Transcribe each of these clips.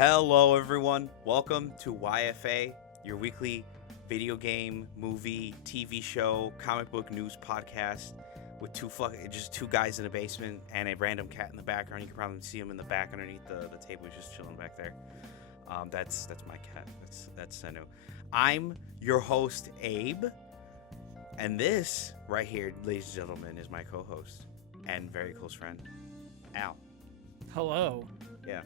Hello, everyone. Welcome to YFA, your weekly video game, movie, TV show, comic book news podcast with just two guys in a basement and a random cat in the background. You can probably see him in the back underneath the table. He's just chilling back there. That's my cat. That's Senu. I'm your host, Abe, and this right here, ladies and gentlemen, is my co-host and very close friend, Al. Hello. Yeah.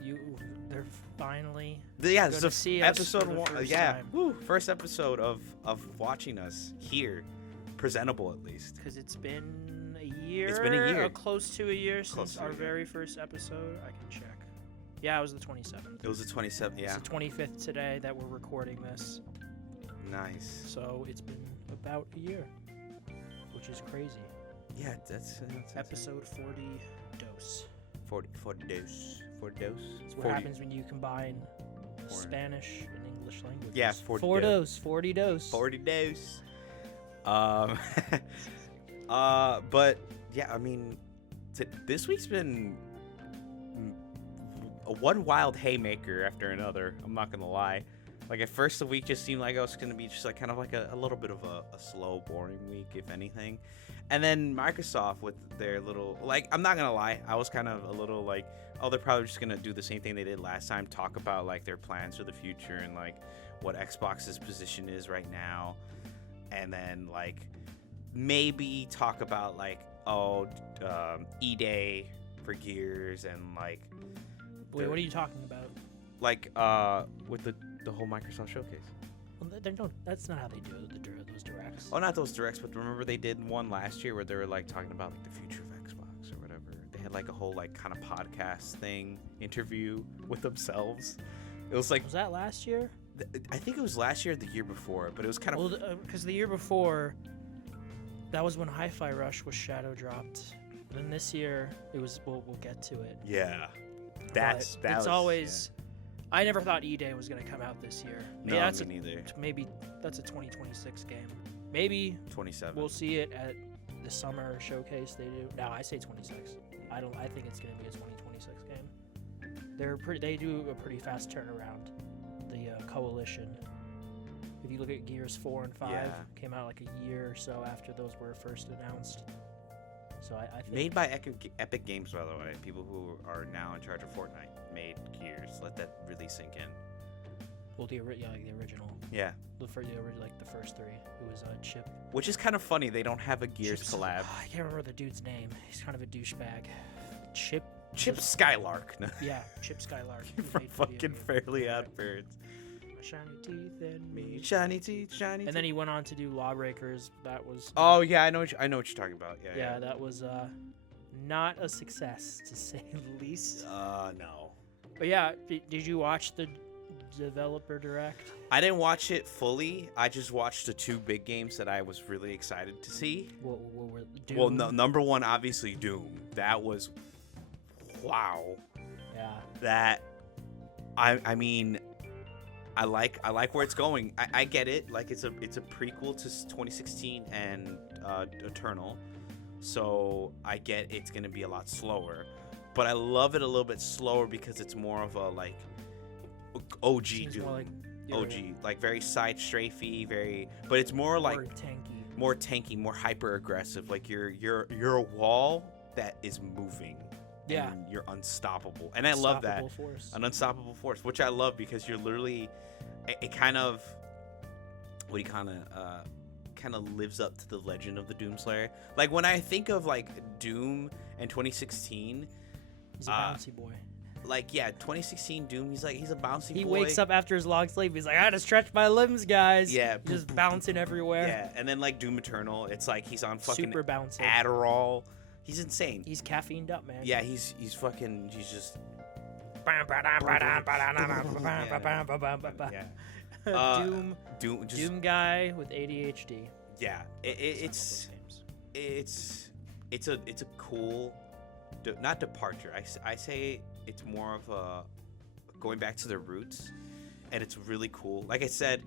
They're finally Yeah, going this to is see episode us for the one. first Yeah, time. woo, first episode of watching us here, presentable at least. Because it's been a year. It's been a year. Close to a year Close since to a our year. very first episode. I can check. Yeah, it was the 27th. It was the 27th. Yeah, It's the 25th today that we're recording this. nice. So it's been about a year, which is crazy. Yeah, that's Episode 40 dose. 40 dose. It's what happens when you combine Four. Spanish and English languages. Yeah, 40 Four dose. dose. 40 dose. 40 dose. But yeah, I mean, this week's been one wild haymaker after another. I'm not gonna lie. Like at first, the week just seemed like it was gonna be just like kind of like a little bit of a slow, boring week, if anything. And then Microsoft with their little, like, I'm not gonna lie, I was kind of a little like, oh, they're probably just gonna do the same thing they did last time, talk about like their plans for the future and like what Xbox's position is right now, and then like maybe talk about like E-Day for Gears and like Wait, what are you talking about? like with the whole Microsoft showcase. Well, that's not how they do those directs. Oh, not those directs, but remember they did one last year where they were like talking about like the future of Xbox or whatever. They had like a whole like kind of podcast thing, interview with themselves. It was like Was that last year? I think it was last year or the year before, but it was kind of Well, because the year before, that was when Hi-Fi Rush was shadow dropped. And then this year, it was. We'll get to it. yeah. But It's it's always. I never thought E-Day was gonna come out this year. No, that's me neither. maybe that's a 2026 game. Maybe 27. we'll see it at the summer showcase they do. No, I say 26. I think it's gonna be a 2026 game. They do a pretty fast turnaround. The Coalition. If you look at Gears 4 and 5, Yeah. came out like a year or so after those were first announced. So I think Made by Epic Games, by the way. People who are now in charge of Fortnite made Gears. Let that really sink in. well the original, Yeah. the first three. It was Chip. Which is kind of funny. They don't have a Gears Chip's- collab. I can't remember the dude's name. He's kind of a douchebag. Chip. Chip Skylark. No. Yeah, Chip Skylark. who From made video fucking games. Fairly Odd Parents. My shiny teeth and me. Shiny teeth, shiny teeth. And then he went on to do Lawbreakers. That was. Oh yeah, I know what you're talking about. Yeah. Yeah, that was not a success to say the least. No. But yeah, did you watch the developer direct? I didn't watch it fully. I just watched the two big games that I was really excited to see. What were Doom? Well, no, number one, obviously Doom. That was, wow. Yeah. That, I mean, I like where it's going. I get it. Like it's a prequel to 2016 and Eternal, so I get it's gonna be a lot slower. But I love it a little bit slower because it's more of a like OG Seems Doom. more like OG, like very side strafey, but it's more like more tanky. more tanky, more hyper aggressive. Like you're a wall that is moving. Yeah. And you're unstoppable, and I love that. Unstoppable force. An unstoppable force, which I love because you're literally, it kind of, what do you kind of lives up to the legend of the Doomslayer. Like when I think of like Doom and 2016, He's a bouncy boy. like yeah, 2016 Doom, he's a bouncy He boy. wakes up after his long sleep. He's like, I had to stretch my limbs, guys. Yeah. Just bouncing everywhere. Yeah, and then like Doom Eternal, it's like he's on fucking Super bouncy. Adderall. He's insane. He's caffeined up, man. Yeah, he's just yeah. Doom just Doom guy with ADHD. yeah. It's a cool, not departure. I say it's more of a going back to the roots, and it's really cool. Like I said,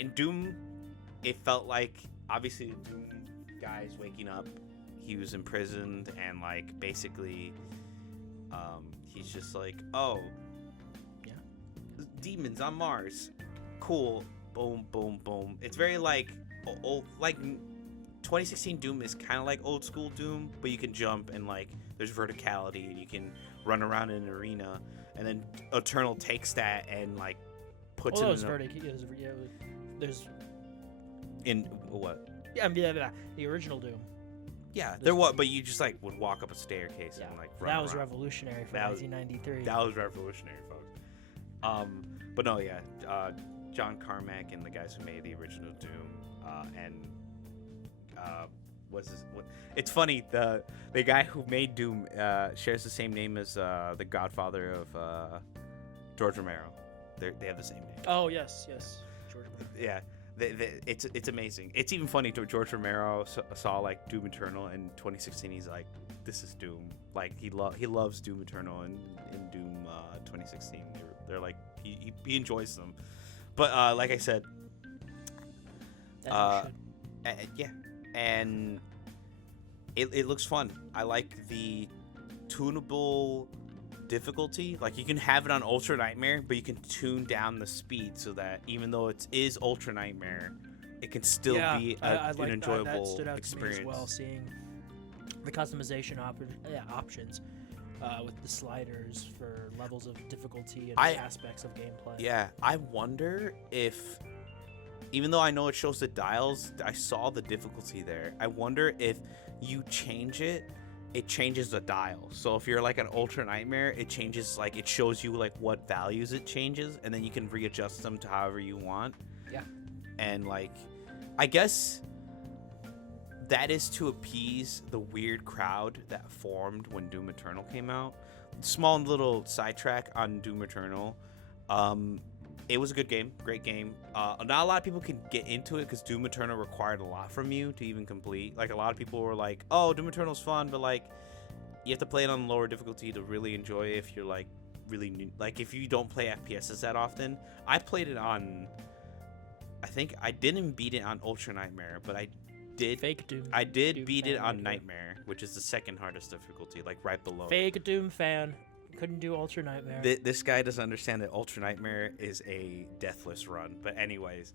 in Doom, it felt like obviously the Doom guy is waking up. He was imprisoned, and like basically, he's just like, oh, Yeah. demons on Mars. Cool. Boom, boom, boom. It's very like old, like 2016 Doom is kind of like old school Doom, but you can jump and like there's verticality and you can run around in an arena. And then Eternal takes that and like puts it there's in what? Yeah, the original Doom. Yeah, there was, but you just like would walk up a staircase and like run that was around. revolutionary for That was- 1993. That was revolutionary, folks. But no, yeah, John Carmack and the guys who made the original Doom, and it's funny, the guy who made Doom shares the same name as the godfather of George Romero. They have the same name. Oh yes, George. Yeah. It's amazing. It's even funny. George Romero saw like Doom Eternal in 2016. He's like, "This is Doom." Like he loves Doom Eternal and Doom 2016. They're like he enjoys them. But like I said, That yeah, and it looks fun. I like the tunable difficulty. Like you can have it on Ultra Nightmare, but you can tune down the speed so that even though it is Ultra Nightmare, it can still be an enjoyable that stood out experience. To me as well, seeing the customization options with the sliders for levels of difficulty and aspects of gameplay. Yeah, I wonder if, even though I know it shows the dials, I saw the difficulty there. I wonder if you change it, it changes the dial. So if you're like an Ultra Nightmare, it changes, like it shows you like what values it changes, and then you can readjust them to however you want. Yeah. And like, I guess that is to appease the weird crowd that formed when Doom Eternal came out. Small little sidetrack on Doom Eternal. It was a good game, great game. Not a lot of people can get into it because Doom Eternal required a lot from you to even complete. Like a lot of people were like, "Oh, Doom Eternal's fun," but like you have to play it on lower difficulty to really enjoy it. If you're like really new, like if you don't play FPSs that often. I played it on. I think I didn't beat it on Ultra Nightmare, but I did. Fake Doom. I did Doom beat it fan on right Nightmare, which is the second hardest difficulty, like right below. Fake Doom fan. Couldn't do Ultra Nightmare. This guy doesn't understand that Ultra Nightmare is a deathless run. But anyways.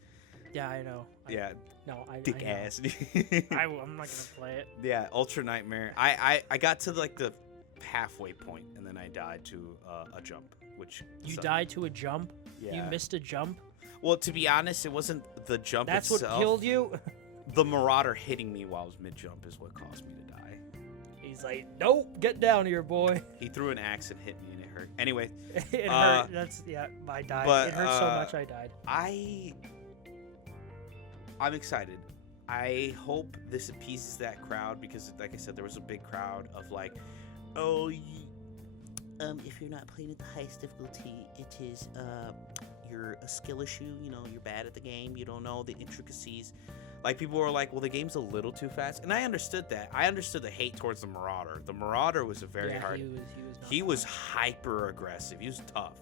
Yeah, I know. Dick I know. ass. I'm not gonna play it. Yeah, Ultra Nightmare. I got to like the halfway point and then I died to a jump, which you died to a jump. Yeah. You missed a jump. Well, to be honest, it wasn't the jump That's itself. what killed you. The Marauder hitting me while I was mid jump is what caused me to die. He's like, nope, get down here, boy. He threw an axe and hit me and it hurt. Anyway, it hurt. I died. But, it hurt so much I died. I'm excited. I hope this appeases that crowd because, like I said, there was a big crowd of like, oh, if you're not playing at the highest difficulty, it is you're a skill issue. You know, you're bad at the game. You don't know the intricacies. Like people were like, well, the game's a little too fast, and I understood that. I understood the hate towards the Marauder. The Marauder was a very hard. He was hyper aggressive. He was tough.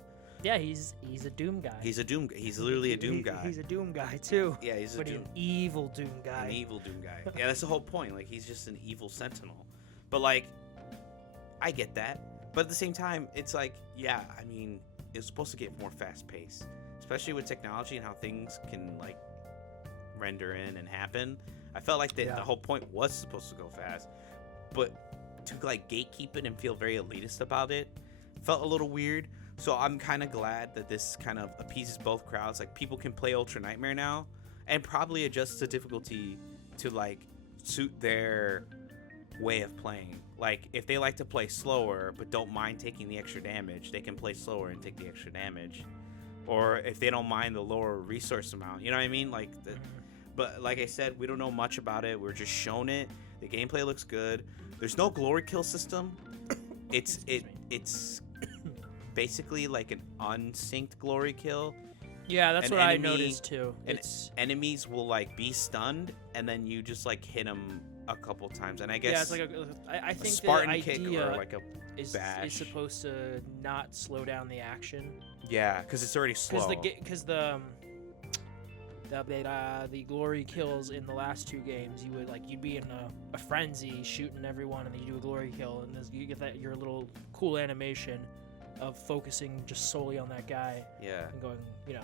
Yeah, he's a Doom guy. He's literally a Doom guy. He's a Doom guy too. Yeah, he's an evil Doom guy. An evil Doom guy. Yeah, that's the whole point. Like he's just an evil sentinel. But like, I get that. But at the same time, it's like, yeah, I mean, it's supposed to get more fast paced, especially with technology and how things can like render in and happen. I felt like the whole point was supposed to go fast, but to like gatekeep it and feel very elitist about it felt a little weird. So I'm kind of glad that this kind of appeases both crowds. Like people can play Ultra Nightmare now and probably adjust the difficulty to like suit their way of playing. Like if they like to play slower but don't mind taking the extra damage, they can play slower and take the extra damage. Or if they don't mind the lower resource amount, you know what I mean? Like but like I said, we don't know much about it. We're just shown it. The gameplay looks good. There's no glory kill system. It's basically like an unsynced glory kill. Yeah, that's what I noticed too. Enemies will like be stunned, and then you just like hit them a couple times. And I guess it's like I think a Spartan the kick idea or like a bash is supposed to not slow down the action. Yeah, because it's already slow. Because the glory kills in the last two games, you'd be in a frenzy shooting everyone, and then you do a glory kill, and you get your little cool animation, of focusing just solely on that guy Yeah. and going, you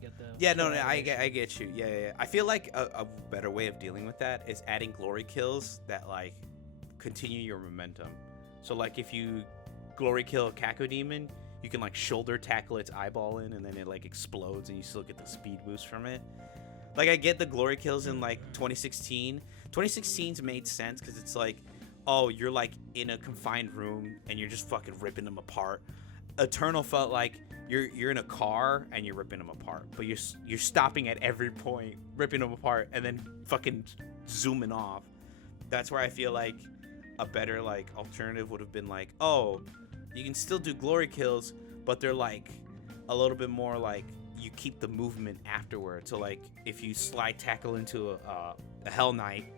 get the Yeah, no, kill no, I animation. get you. Yeah. I feel like a better way of dealing with that is adding glory kills that like continue your momentum. So like if you glory kill a Cacodemon, you can like shoulder tackle its eyeball in, and then it like explodes, and you still get the speed boost from it. Like I get the glory kills in like 2016. 2016's made sense because it's like, oh, you're like in a confined room and you're just fucking ripping them apart. Eternal felt like you're in a car and you're ripping them apart, but you're stopping at every point, ripping them apart, and then fucking zooming off. That's where I feel like a better like alternative would have been like, oh, you can still do glory kills, but they're like a little bit more like you keep the movement afterward. So like if you slide tackle into a Hell Knight,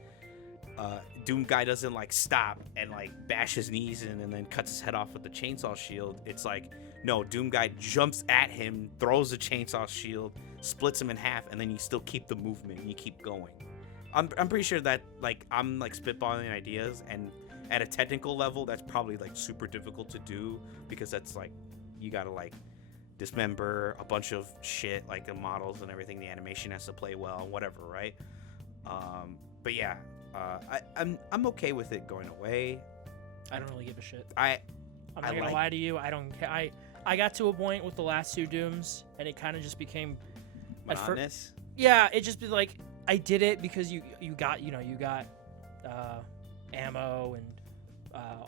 Doom guy doesn't like stop and like bash his knees in and then cuts his head off with the chainsaw shield. It's like, no, Doom guy jumps at him, throws the chainsaw shield, splits him in half, and then you still keep the movement and you keep going. I'm pretty sure that like I'm like spitballing ideas, and at a technical level that's probably like super difficult to do because that's like you gotta like dismember a bunch of shit, like the models and everything, the animation has to play well and whatever, right? But yeah, I'm okay with it going away. I don't really give a shit. I'm I'm not gonna lie to you. I don't care. I got to a point with the last two Dooms, and it kind of just became monotonous. Yeah, it just be like I did it because you got ammo and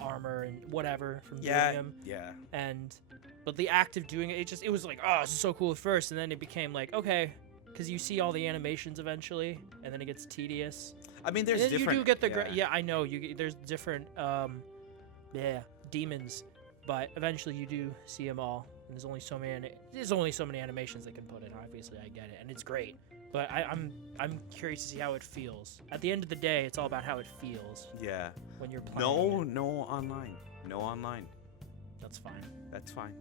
armor and whatever from doing them. Yeah. But the act of doing it, it was like, oh, this is so cool at first, and then it became like, okay, because you see all the animations eventually, and then it gets tedious. I mean, there's and then different. You do get the I know there's different demons, but eventually you do see them all. And there's only so many animations they can put in. Obviously, I get it, and it's great. But I'm curious to see how it feels. At the end of the day, it's all about how it feels. Yeah. When you're playing. No online. That's fine. That's fine.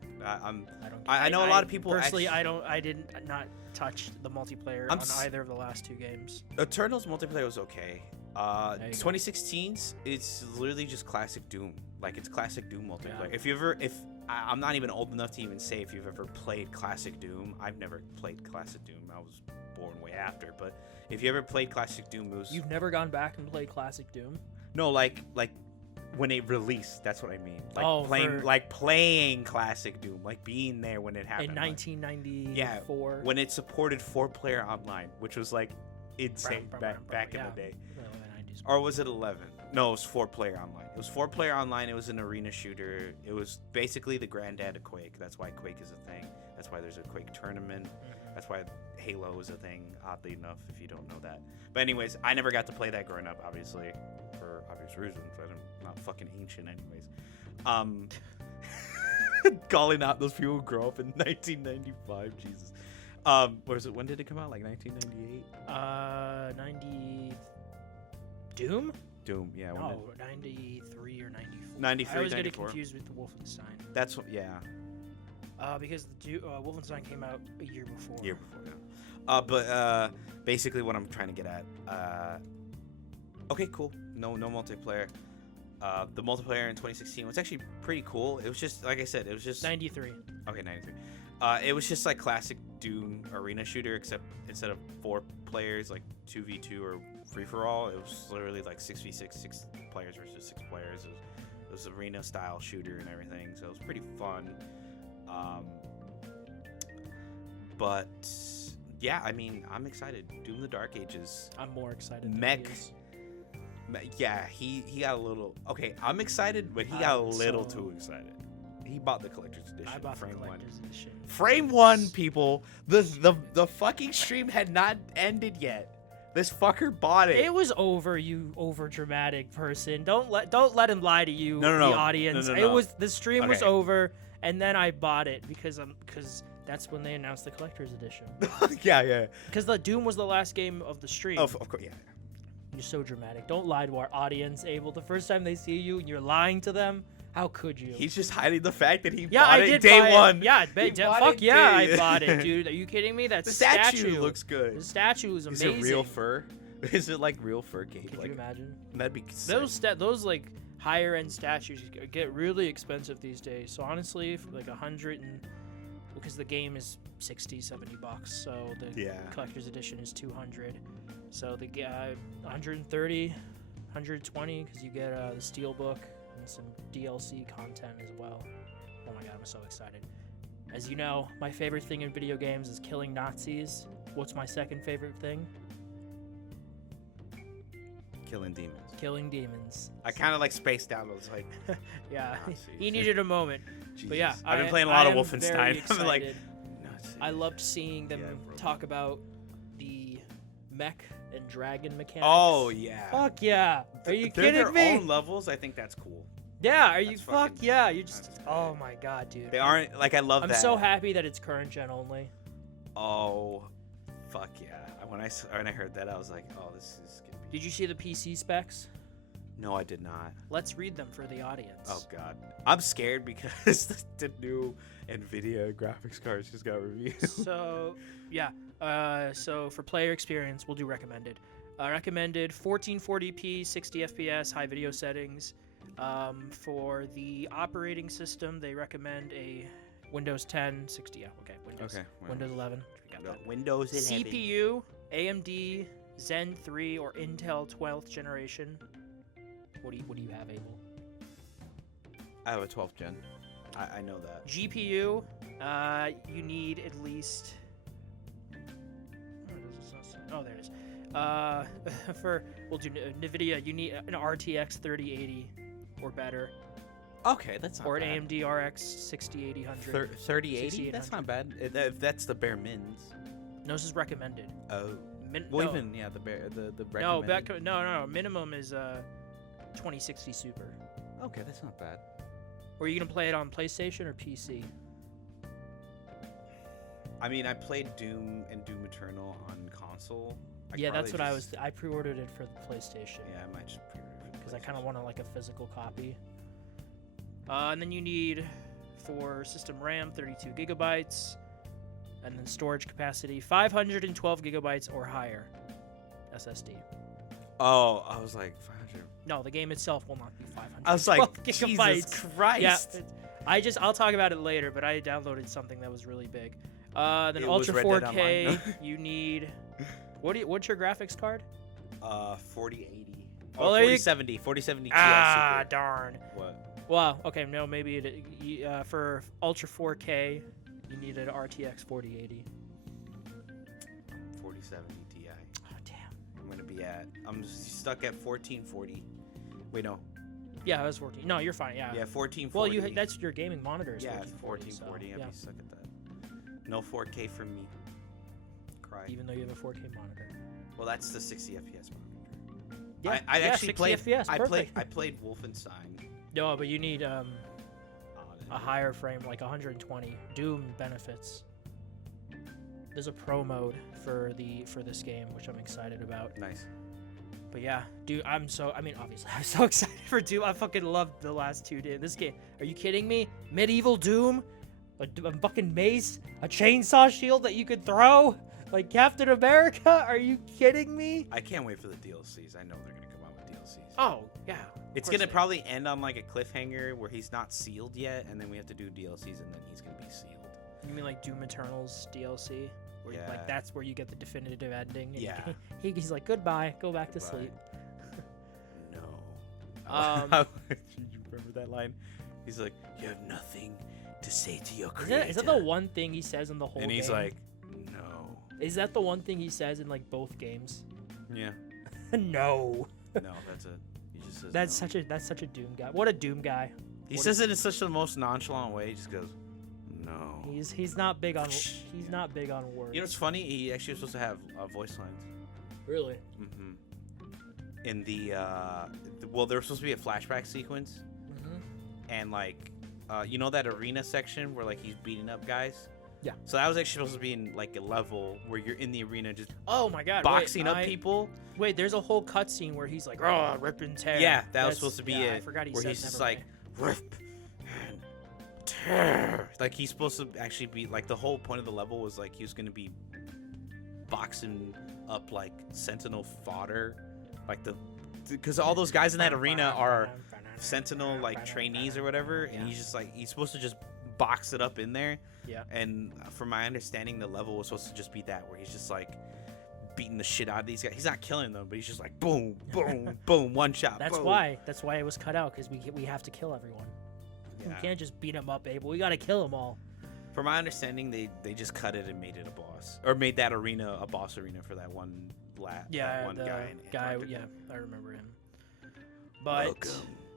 I know a lot of people. Personally, I did not touch the multiplayer on either of the last two games. Eternal's multiplayer was okay. There you go. 2016's, it's literally just classic Doom. Like it's classic Doom multiplayer. Yeah. I'm not even old enough to even say if you've ever played classic Doom. I've never played classic Doom. I was born way after. But if you ever played classic Doom, you've never gone back and played classic Doom? No, like when it released. That's what I mean. Like playing classic Doom, like being there when it happened. In 1994. Yeah, when it supported 4-player online, which was like insane back in the day. Or was it 11? No, it was 4-player online. It was 4-player online. It was an arena shooter. It was basically the granddad of Quake. That's why Quake is a thing. That's why there's a Quake tournament. That's why Halo is a thing, oddly enough, if you don't know that. But anyways, I never got to play that growing up, obviously, for obvious reasons. I'm not fucking ancient anyways. Calling out those people who grew up in 1995, Jesus. When did it come out? Like 1998? 90... Doom? Doom, yeah. No, 93 or 94. 93, I always 94. get it confused with the Wolfenstein. That's what, yeah. Because the Wolfenstein came out a year before. But basically what I'm trying to get at, okay, cool. No multiplayer. The multiplayer in 2016 was actually pretty cool. It was just, like I said, it was just... 93. Okay, 93. It was just like classic Doom arena shooter, except instead of 4 players, like 2v2 or free-for-all, it was literally like 6v6, 6 players versus 6 players. It was arena style shooter and everything, so it was pretty fun. But yeah, I mean, I'm excited. Doom: The Dark Ages. I'm more excited. Yeah, he got a little. Okay, I'm excited, but he got a little too excited. He bought the collector's edition. I bought Frame the collector's edition. Frame 1, people. The fucking stream had not ended yet. This fucker bought it. It was over, you over dramatic person. Don't let him lie to you, the audience. No. It was the stream was over, and then I bought it because that's when they announced the collector's edition. Yeah. Because the Doom was the last game of the stream. Of course, yeah. You're so dramatic. Don't lie to our audience, Abel. The first time they see you and you're lying to them, how could you? He's just hiding the fact that he bought bought it day one. Yeah, I bought it, dude. Are you kidding me? That the statue looks good. The statue is amazing. Is it real fur? Is it like real fur cape? Could like, you imagine? That'd be sick. Those like higher end statues get really expensive these days. So honestly, for like 100 and because the game is 60, 70 bucks, so the Yeah. collector's edition is 200. So the 130, 120 because you get the steelbook and some DLC content as well. Oh my god, I'm so excited. As you know, my favorite thing in video games is killing Nazis. What's my second favorite thing? Killing demons. Killing demons. I kind of like spaced out. I was like, Yeah, Nazis. he needed a moment. But yeah, Jesus. I've been playing a lot of I am Wolfenstein. very I'm like, excited. Nazis. I loved seeing them Yeah, bro. talk about the mech and dragon mechanics. Oh yeah. Fuck yeah! Are you They're kidding their me? own levels. I think that's cool. Yeah, are you That's fuck fucking- yeah? You just that's oh great. my god, dude. They aren't like I love I'm that. so happy that it's current gen only. Oh, fuck yeah! When I heard that, I was like, oh, this is gonna be. Did you see the PC specs? No, I did not. Let's read them for the audience. Oh god, I'm scared because the new Nvidia graphics cards just got reviewed. So yeah, so for player experience, we'll do recommended. Recommended 1440p, 60 FPS, high video settings. For the operating system, they recommend a Windows 10, 60. Yeah, okay, Windows. Okay, Windows 11. We got that. Windows is heavy. CPU, AMD Zen 3 or Intel 12th generation. What do you have, Abel? I have a 12th gen. I know that. GPU, you need at least. Oh, there it is. We'll do NVIDIA. You need an RTX 3080 or better, Okay, that's not or an bad. AMD RX 6080. 3080. That's not bad. If that's the bare mins. No, this is recommended. Oh. Well, Well, even yeah, the no, recommended. no. Minimum is 2060 Super. Okay, that's not bad. Or are you gonna play it on PlayStation or PC? I mean, I played Doom and Doom Eternal on console. Yeah, that's what I pre-ordered it for the PlayStation. Yeah, I might just pre-order it Because I kind of want like a physical copy. And then you need for system RAM 32 gigabytes, and then storage capacity 512 gigabytes or higher SSD. Oh, I was like 500. No, the game itself will not be 512 I was like, gigabytes. Jesus Christ. Yeah, I'll talk about it later, but I downloaded something that was really big. Then It was Ultra Red Dead 4K, Online. you need. What's your graphics card? 4080. Well, Oh, there you- 4070. 4070 Ti Ah, Super. darn. What? Well, okay, no, maybe for Ultra 4K, you need an RTX 4080. 4070 Ti. Oh, damn. I'm gonna be at. I'm stuck at 1440. Wait, no. Yeah, it was 14. No, you're fine. Yeah. Yeah, 1440. Well, that's your gaming monitor. Is Yeah, 1440. 1440. So, I'd yeah. be stuck at that. No 4K from me. Cry. Even though you have a 4K monitor. Well, that's the 60 FPS monitor. Yeah, I yeah, actually 60 played. FPS, I perfect. played Wolfenstein. No, but you need a on higher frame, like 120. Doom benefits. There's a pro mode for this game, which I'm excited about. Nice. But yeah, dude, obviously, I'm so excited for Doom. I fucking loved the last two days. This game, are you kidding me? Medieval Doom, a fucking mace, a chainsaw shield that you could throw, like Captain America. Are you kidding me? I can't wait for the DLCs. I know they're gonna come out with DLCs. Oh yeah, It's of course gonna they- probably end on like a cliffhanger where he's not sealed yet, and then we have to do DLCs, and then he's gonna be sealed. You mean like Doom Eternal's DLC? Where Yeah. like that's where you get the definitive ending. and Yeah. he's like goodbye, go back to Goodbye. sleep. No. Um, you remember that line? He's like, "You have nothing to say to your Is creator." that the one thing he says in the whole And he's game? like, "No." Is that the one thing he says in like both games? Yeah. No. No, that's it. He just says. That's no. such a Doom guy. What a Doom guy. He what says it in such the most nonchalant way. He just goes, "No." He's not big on words. You know what's funny? He actually was supposed to have voice lines. Really? Mm-hmm. In the well, there was supposed to be a flashback sequence, Mm-hmm. and like, you know that arena section where like he's beating up guys. Yeah. So that was actually supposed to be in like a level where you're in the arena just Oh my God! boxing up people. Wait, there's a whole cutscene where he's like, "Oh, rip and tear." Yeah, that was That's- supposed to be yeah, I it. forgot he Where said he's just never like, mind. rip and tear. Like he's supposed to actually be like the whole point of the level was like he was gonna be boxing up like Sentinel fodder, like because all those guys in that arena are Sentinel like trainees or whatever, and he's just like he's supposed to just box it up in there. Yeah. And from my understanding, the level was supposed to just be that where he's just like beating the shit out of these guys. He's not killing them, but he's just like boom, boom, boom, one shot. That's boom. why it was cut out, because we have to kill everyone. Yeah. We can't just beat them up, Abel. We gotta kill them all. From my understanding, they just cut it and made it a boss, or made that arena a boss arena for that one that one guy. Yeah, I remember him. But welcome,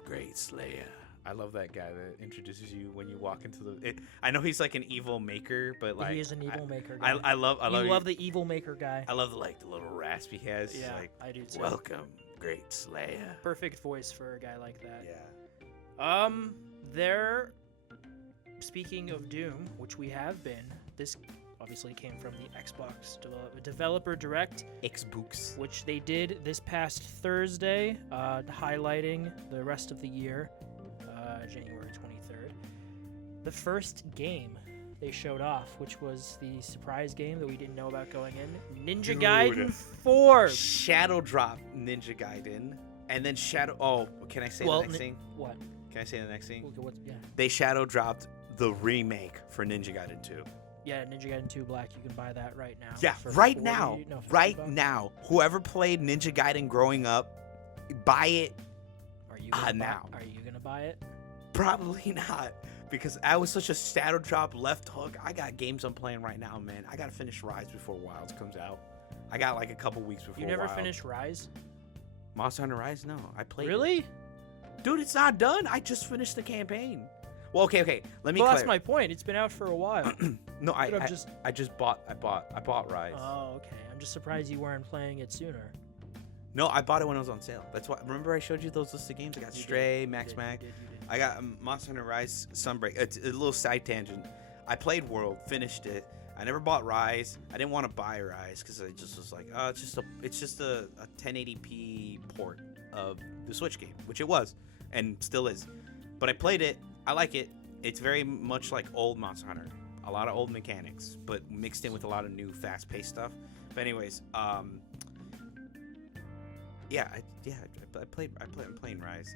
Great Slayer. I love that guy that introduces you when you walk into the. I know he's like an evil maker, but like he is an evil maker guy. I love the evil maker guy. I love the little rasp he has. Yeah, like, I do too. Welcome, Great Slayer. Perfect voice for a guy like that. Yeah. There. Speaking of Doom, which we have been, this obviously came from the Xbox Developer Direct, Xbox, which they did this past Thursday, highlighting the rest of the year, January 23rd. The first game they showed off, which was the surprise game that we didn't know about going in, Ninja Gaiden 4. Shadow Drop Ninja Gaiden, and then Shadow. Oh, can I say the next thing? What? Can I say the next thing? Yeah. They Shadow Dropped the remake for Ninja Gaiden 2. Yeah, Ninja Gaiden 2 Black. You can buy that right now. Yeah, for right 40, now. no, 50 Right bucks. now. Whoever played Ninja Gaiden growing up, buy it. Are you gonna now. Are you gonna buy it? Probably not, because I was such a Shadow Drop left hook. I got games I'm playing right now, man. I gotta finish Rise before Wilds comes out. I got like a couple weeks before. You never Wilds. finished Rise? Monster Hunter Rise? No, I played. Really? It. Dude, it's not done. I just finished the campaign. Well, okay. Let me. Well, that's my point. It's been out for a while. No, I bought Rise. Oh, okay. I'm just surprised you weren't playing it sooner. No, I bought it when it was on sale. That's why. Remember I showed you those list of games? I got Stray, Max Mac. You did. I got Monster Hunter Rise Sunbreak. It's a little side tangent. I played World, finished it. I never bought Rise. I didn't want to buy Rise because I just was like, oh, it's just a 1080p port of the Switch game, which it was and still is. But I played it. I like it. It's very much like old Monster Hunter. A lot of old mechanics, but mixed in with a lot of new fast-paced stuff. But anyways, I'm playing Rise.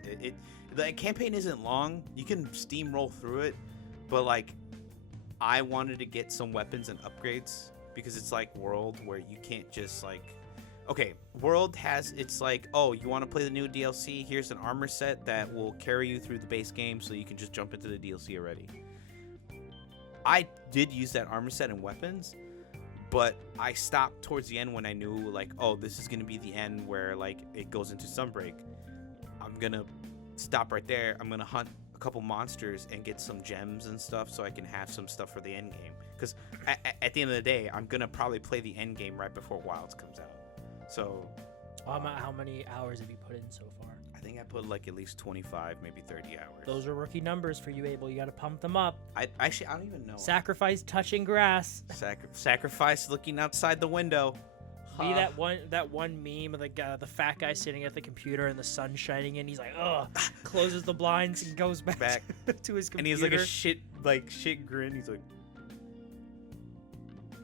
The campaign isn't long. You can steamroll through it, but like, I wanted to get some weapons and upgrades because it's like World, where you can't just like, okay, World has, it's like, oh, you want to play the new DLC? Here's an armor set that will carry you through the base game, so you can just jump into the DLC already. I did use that armor set and weapons, but I stopped towards the end when I knew, like, oh, this is going to be the end where, like, it goes into Sunbreak. I'm going to stop right there. I'm going to hunt a couple monsters and get some gems and stuff so I can have some stuff for the end game. Because at the end of the day, I'm going to probably play the end game right before Wilds comes out. So... how many hours have you put in so far? I think I put, like, at least 25, maybe 30 hours. Those are rookie numbers for you, Abel. You got to pump them up. I don't even know. Sacrifice touching grass. Sacrifice looking outside the window. Be that one meme of the fat guy sitting at the computer and the sun shining in. He's like, ugh, closes the blinds and goes back to his computer. And he's like a shit grin. He's like,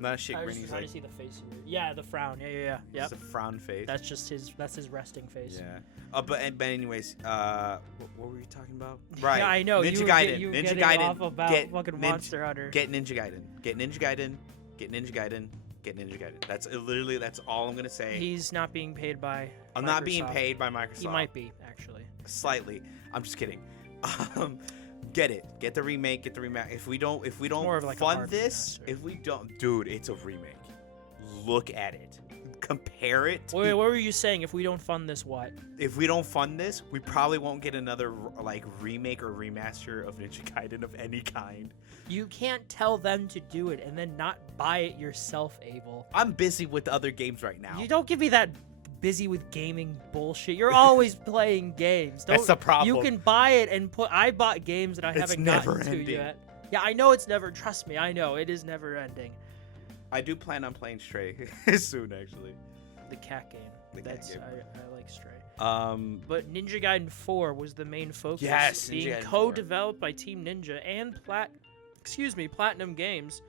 not a shit grin. He's like, to see the face here. Yeah, the frown. Yeah. It's a frown face. That's just his resting face. Yeah. But anyways, what were you talking about? Right. Yeah, I know. Ninja Gaiden. Ninja Gaiden. Off about fucking Monster Hunter. Get Ninja Gaiden. Get Ninja Gaiden. Get Ninja Gaiden. Get Ninja Gaiden. That's all I'm gonna say. He's not being paid by. I'm Microsoft. not being paid by Microsoft. He might be actually. Slightly. I'm just kidding. Get it. Get the remake. Get the remake. If we don't more of like fund this, if we don't, dude, it's a remake. Look at it. Compare it. Wait, what were you saying? If we don't fund this, what? If we don't fund this, we probably won't get another like remake or remaster of Ninja Gaiden of any kind. You can't tell them to do it and then not buy it yourself, Abel. I'm busy with other games right now. You don't give me that busy with gaming bullshit. You're always playing games. That's the problem. You can buy it and I bought games that I haven't gotten to yet. Yeah, I know it's never. Trust me, I know it is never ending. I do plan on playing Stray soon, actually. The cat game. I like Stray. But Ninja Gaiden 4 was the main focus. Yes, being co-developed by Team Ninja and Platinum Games.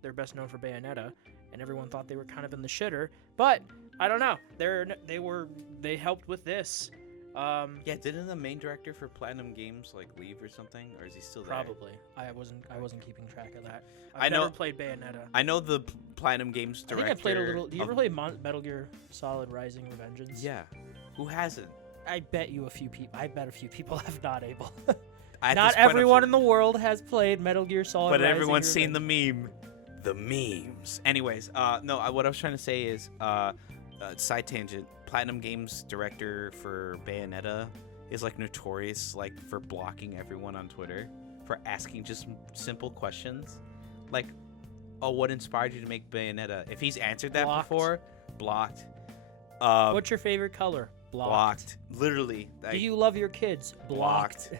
They're best known for Bayonetta, and everyone thought they were kind of in the shitter. But I don't know. They helped with this, Yeah, didn't the main director for Platinum Games like leave or something, or is he still there? Probably. I wasn't keeping track of that. I I've know- never played Bayonetta. I know the Platinum Games I director. think I played a little. Do you ever of- play Metal Gear Solid Rising Revengeance? Yeah. Who hasn't? I bet a few people have not able. At Not this point, I'm everyone sure- in the world has played Metal Gear Solid But Rising everyone's seen Revengeance. the memes. Anyways, no, what I was trying to say is, side tangent. Platinum Games director for Bayonetta is like notorious like for blocking everyone on Twitter for asking just simple questions, like, "Oh, what inspired you to make Bayonetta?" If he's answered that Blocked. before, blocked. What's your favorite color? Blocked. Literally. Like, Do you love your kids? blocked?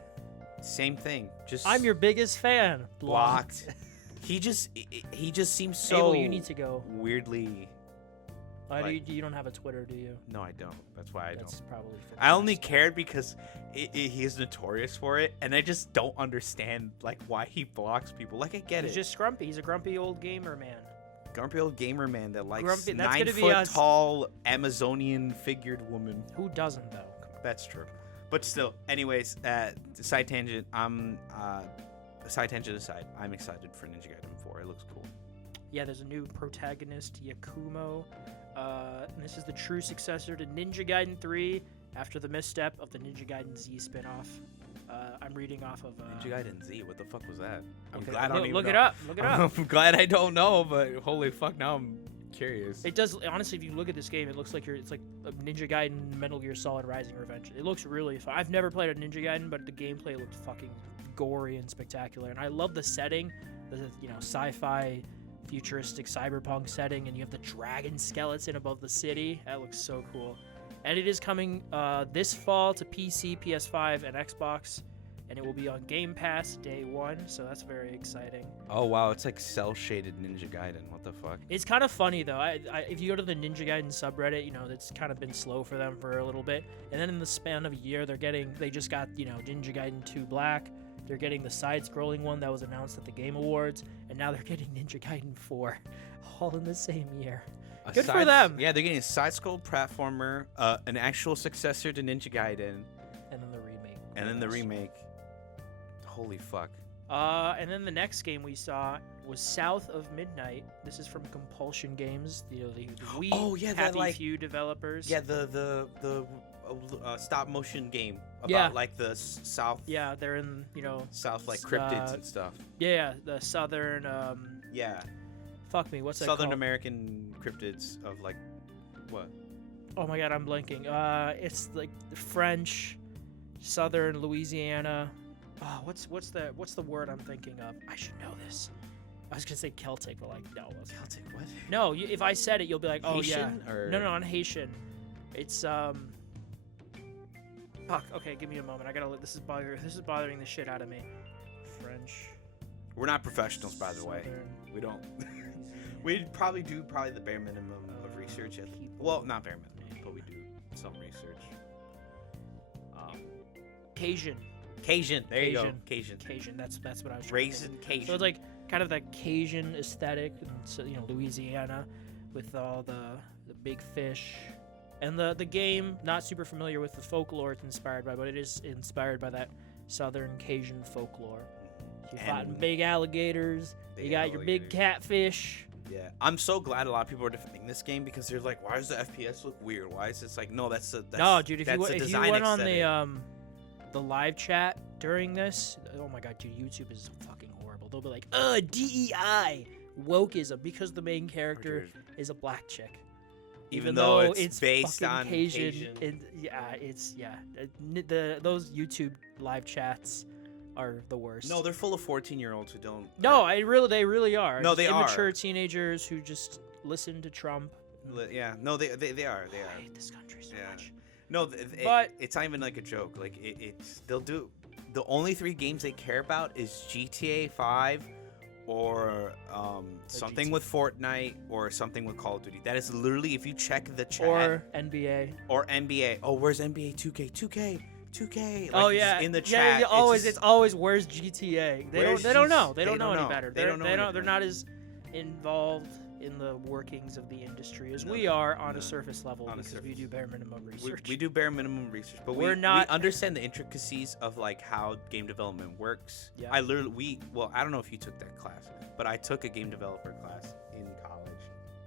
Same thing. Just I'm your biggest fan. blocked. He just seems so Abel, you need to go. weirdly. You don't have a Twitter, do you? No, I don't. That's why I That's don't. probably. For the I only best. cared because he is notorious for it, and I just don't understand like why he blocks people. Like I get He's it. just grumpy. He's a grumpy old gamer man. Grumpy old gamer man that likes Grumpy- that's 9 gonna be foot us. tall Amazonian figured woman. Who doesn't though? That's true. But still, anyways, side tangent. Side tangent aside, I'm excited for Ninja Gaiden 4. It looks cool. Yeah, there's a new protagonist, Yakumo. And this is the true successor to Ninja Gaiden 3 after the misstep of the Ninja Gaiden Z spinoff. I'm reading off of. Ninja Gaiden Z. What the fuck was that? I'm okay, glad I don't even look know. it up. Look it up. I'm glad I don't know, but holy fuck, now I'm curious. It does honestly. If you look at this game, it looks like it's like a Ninja Gaiden Metal Gear Solid Rising Revenge. It looks really fun. I've never played a Ninja Gaiden, but the gameplay looked fucking gory and spectacular. And I love the setting, the sci-fi, futuristic cyberpunk setting, and you have the dragon skeleton above the city. That looks so cool. And it is coming this fall to PC, PS5, and Xbox, and it will be on Game Pass day 1. So that's very exciting. Oh wow, it's like cell-shaded Ninja Gaiden. What the fuck? It's kind of funny though. If you go to the Ninja Gaiden subreddit, it's kind of been slow for them for a little bit, and then in the span of a year, they just got Ninja Gaiden 2 Black. They're getting the side-scrolling one that was announced at the Game Awards, and now they're getting Ninja Gaiden 4, all in the same year. Good for them. Yeah, they're getting a side-scrolled platformer, an actual successor to Ninja Gaiden, And then the remake. and then the remake. Holy fuck. And then the next game we saw was South of Midnight. This is from Compulsion Games, the Wii Oh, yeah, that, Happy like- Few developers. Yeah, the stop motion game about Yeah. like the south Yeah, they're in south like cryptids and stuff. yeah, the southern Yeah, fuck me, what's that Southern called? American cryptids of like what? Oh my god, I'm blanking. It's like the French, Southern Louisiana. Oh, what's the word I'm thinking of? I should know this. I was gonna say Celtic, but like no. Celtic what? No, if I said it, you'll be like, oh Haitian, yeah. or- No, not Haitian. It's Fuck. Okay, give me a moment. I gotta look. This is bothering the shit out of me. French. We're not professionals, by the way. Southern We don't. Louisiana. We probably do the bare minimum of research. Well, not bare minimum, but we do some research. Cajun. Cajun. There you go. Cajun. Cajun. Cajun. That's what I was. trying to think. Raisin Cajun. So it's like kind of that Cajun aesthetic, and so, Louisiana, with all the big fish, and the game. Not super familiar with the folklore it's inspired by, but it is inspired by that Southern Cajun folklore. You're fighting And big alligators. You big got your big alligators. catfish. Yeah, I'm so glad a lot of people are defending this game because they're like, why does the FPS look weird? Why is this like, no, that's No, dude, if that's you a if you design went on aesthetic. the live chat during this, oh my god, dude, YouTube is fucking horrible. They'll be like, DEI, wokeism, because the main character Dude, is a black chick. even though it's it's based fucking on Cajun. Those YouTube live chats are the worst. No, they're full of 14-year-olds who don't. No, they really are. No, Just they are. immature teenagers who just listen to Trump. Yeah, no, they are. They I are. hate this country so Yeah. much. No, But- it's not even like a joke. Like they'll do. The only 3 games they care about is GTA 5, or something GTA. with Fortnite, or something with Call of Duty. That is literally, if you check the chat, Or NBA. or NBA. Oh, where's NBA 2K? 2K. Like, Oh it's yeah, in the yeah, chat. always just- it's always where's GTA. They Where's don't know. They They don't know any know. better. They don't know They're anything. not as involved. in the workings of the industry as No, we are on no. a surface level On a because we surface. do bare minimum research. We do bare minimum research, but We're we not- understand the intricacies of like how game development works. Yeah. I literally I don't know if you took that class, but I took a game developer class in college.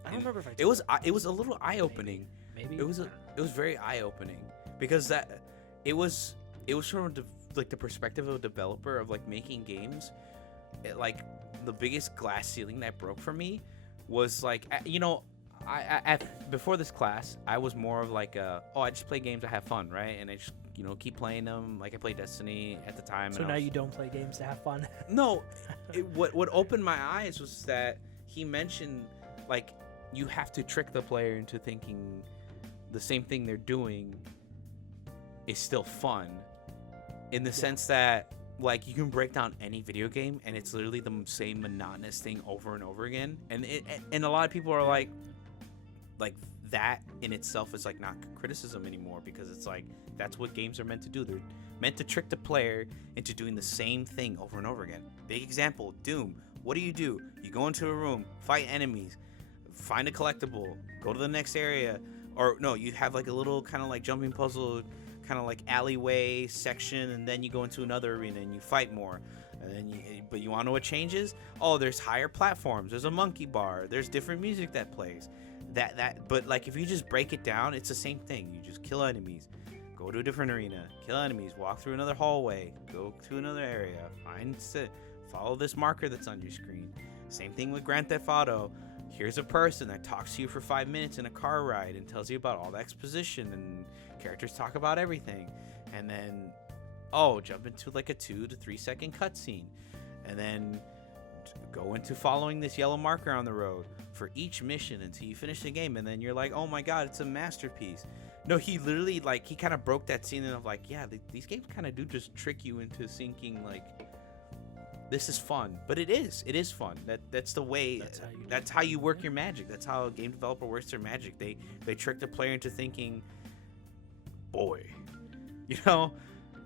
I don't remember if I. It was a little eye opening. Maybe It was very eye opening because it was from the perspective of a developer of like making games. Like the biggest glass ceiling that broke for me was like I before this class I was more of like I just play games, I have fun, right, and I just keep playing them. Like I played Destiny at the time. So and now you don't play games to have fun. No, what opened my eyes was that he mentioned like you have to trick the player into thinking the same thing they're doing is still fun, in the sense that like you can break down any video game and it's literally the same monotonous thing over and over again, and a lot of people are like that in itself is like not criticism anymore, because it's like that's what games are meant to do. They're meant to trick the player into doing the same thing over and over again. Big example, Doom. What do? You go into a room, fight enemies, find a collectible, go to the next area, or no, you have like a little kind of like jumping puzzle, kind of like alleyway section, and then you go into another arena and you fight more. And then but you want to know what changes? Oh, there's higher platforms, there's a monkey bar, there's different music that plays. But like if you just break it down, it's the same thing. You just kill enemies, go to a different arena, kill enemies, walk through another hallway, go to another area, follow this marker that's on your screen. Same thing with Grand Theft Auto. Here's a person that talks to you for 5 minutes in a car ride and tells you about all the exposition, and characters talk about everything. And then, jump into like a 2 to 3 second cutscene. And then go into following this yellow marker on the road for each mission until you finish the game. And then you're like, oh my god, it's a masterpiece. No, he literally, like, he kind of broke that scene of like, yeah, these games kind of do just trick you into thinking like, this is fun. But it is fun. That's the way, that's how you work your magic. That's how a game developer works their magic. They trick the player into thinking, boy,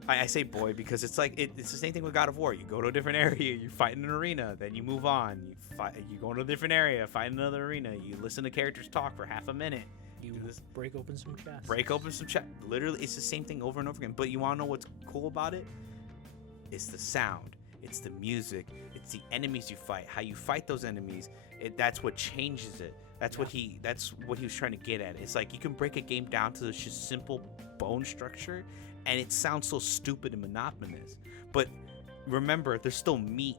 I say boy because it's like it's the same thing with God of War. You go to a different area, you fight in an arena, then you move on. You go to a different area, fight in another arena. You listen to characters talk for half a minute. You break open some chests. Literally, it's the same thing over and over again. But you want to know what's cool about it? It's the sound. It's the music. It's the enemies you fight. How you fight those enemies. That's what changes it. That's what he was trying to get at. It's like you can break a game down to this just simple bone structure, and it sounds so stupid and monotonous. But remember, there's still meat.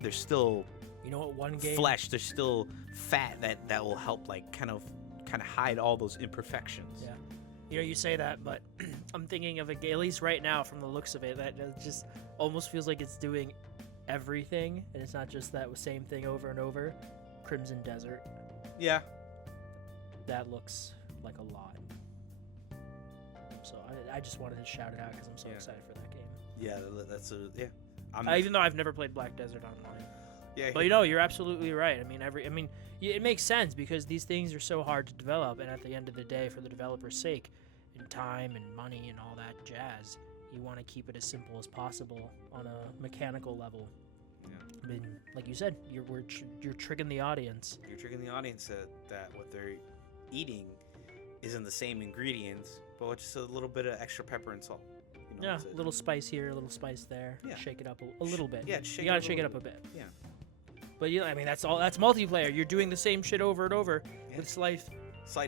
There's still one game flesh. There's still fat that will help like kind of hide all those imperfections. Yeah. You say that, but I'm thinking of a game, at least right now from the looks of it, that just almost feels like it's doing everything, and it's not just that same thing over and over. Crimson Desert. Yeah. That looks like a lot. So I just wanted to shout it out because I'm so excited for that game. Yeah, even though I've never played Black Desert Online. Yeah. But you're absolutely right. It makes sense because these things are so hard to develop, and at the end of the day, for the developer's sake, and time and money and all that jazz, you want to keep it as simple as possible on a mechanical level. Yeah. I mean, like you said, you're tricking the audience. You're tricking the audience that what they're eating isn't the same ingredients, but with just a little bit of extra pepper and salt. A little spice here, a little spice there. Yeah. Shake it up a little bit. Yeah, you gotta shake it up a bit. Yeah. But that's all. That's multiplayer. You're doing the same shit over and over with slight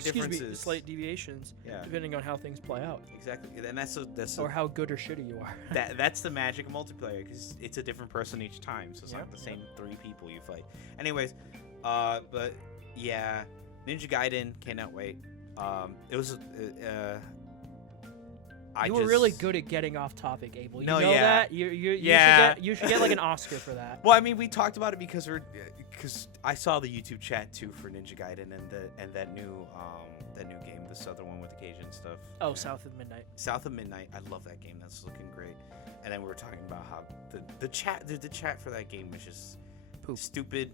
differences, slight deviations, depending on how things play out. Exactly, and that's or how good or shitty you are. that's the magic of multiplayer, because it's a different person each time, so it's not the same 3 people you fight. Anyways, but yeah, Ninja Gaiden, cannot wait. It was you were really good at getting off topic, Abel. That? You should get like an Oscar for that. Well, I mean, we talked about it because I saw the YouTube chat too for Ninja Gaiden and that new game, this other one with the Cajun stuff. Oh, South of Midnight. South of Midnight. I love that game. That's looking great. And then we were talking about how the chat for that game was just stupid.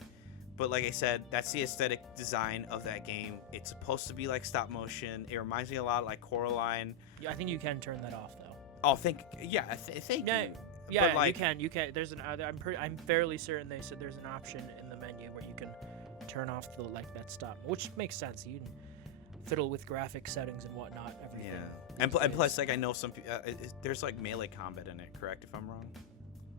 But like I said, that's the aesthetic design of that game. It's supposed to be like stop motion. It reminds me a lot like Coraline. Yeah, I think you can turn that off though. Oh, thank you. Yeah, but you can. There's I'm fairly certain they said there's an option in the menu where you can turn off the that stop, which makes sense. You can fiddle with graphic settings and whatnot. Everything. Yeah, and plus, like I know some there's like melee combat in it. Correct, if I'm wrong.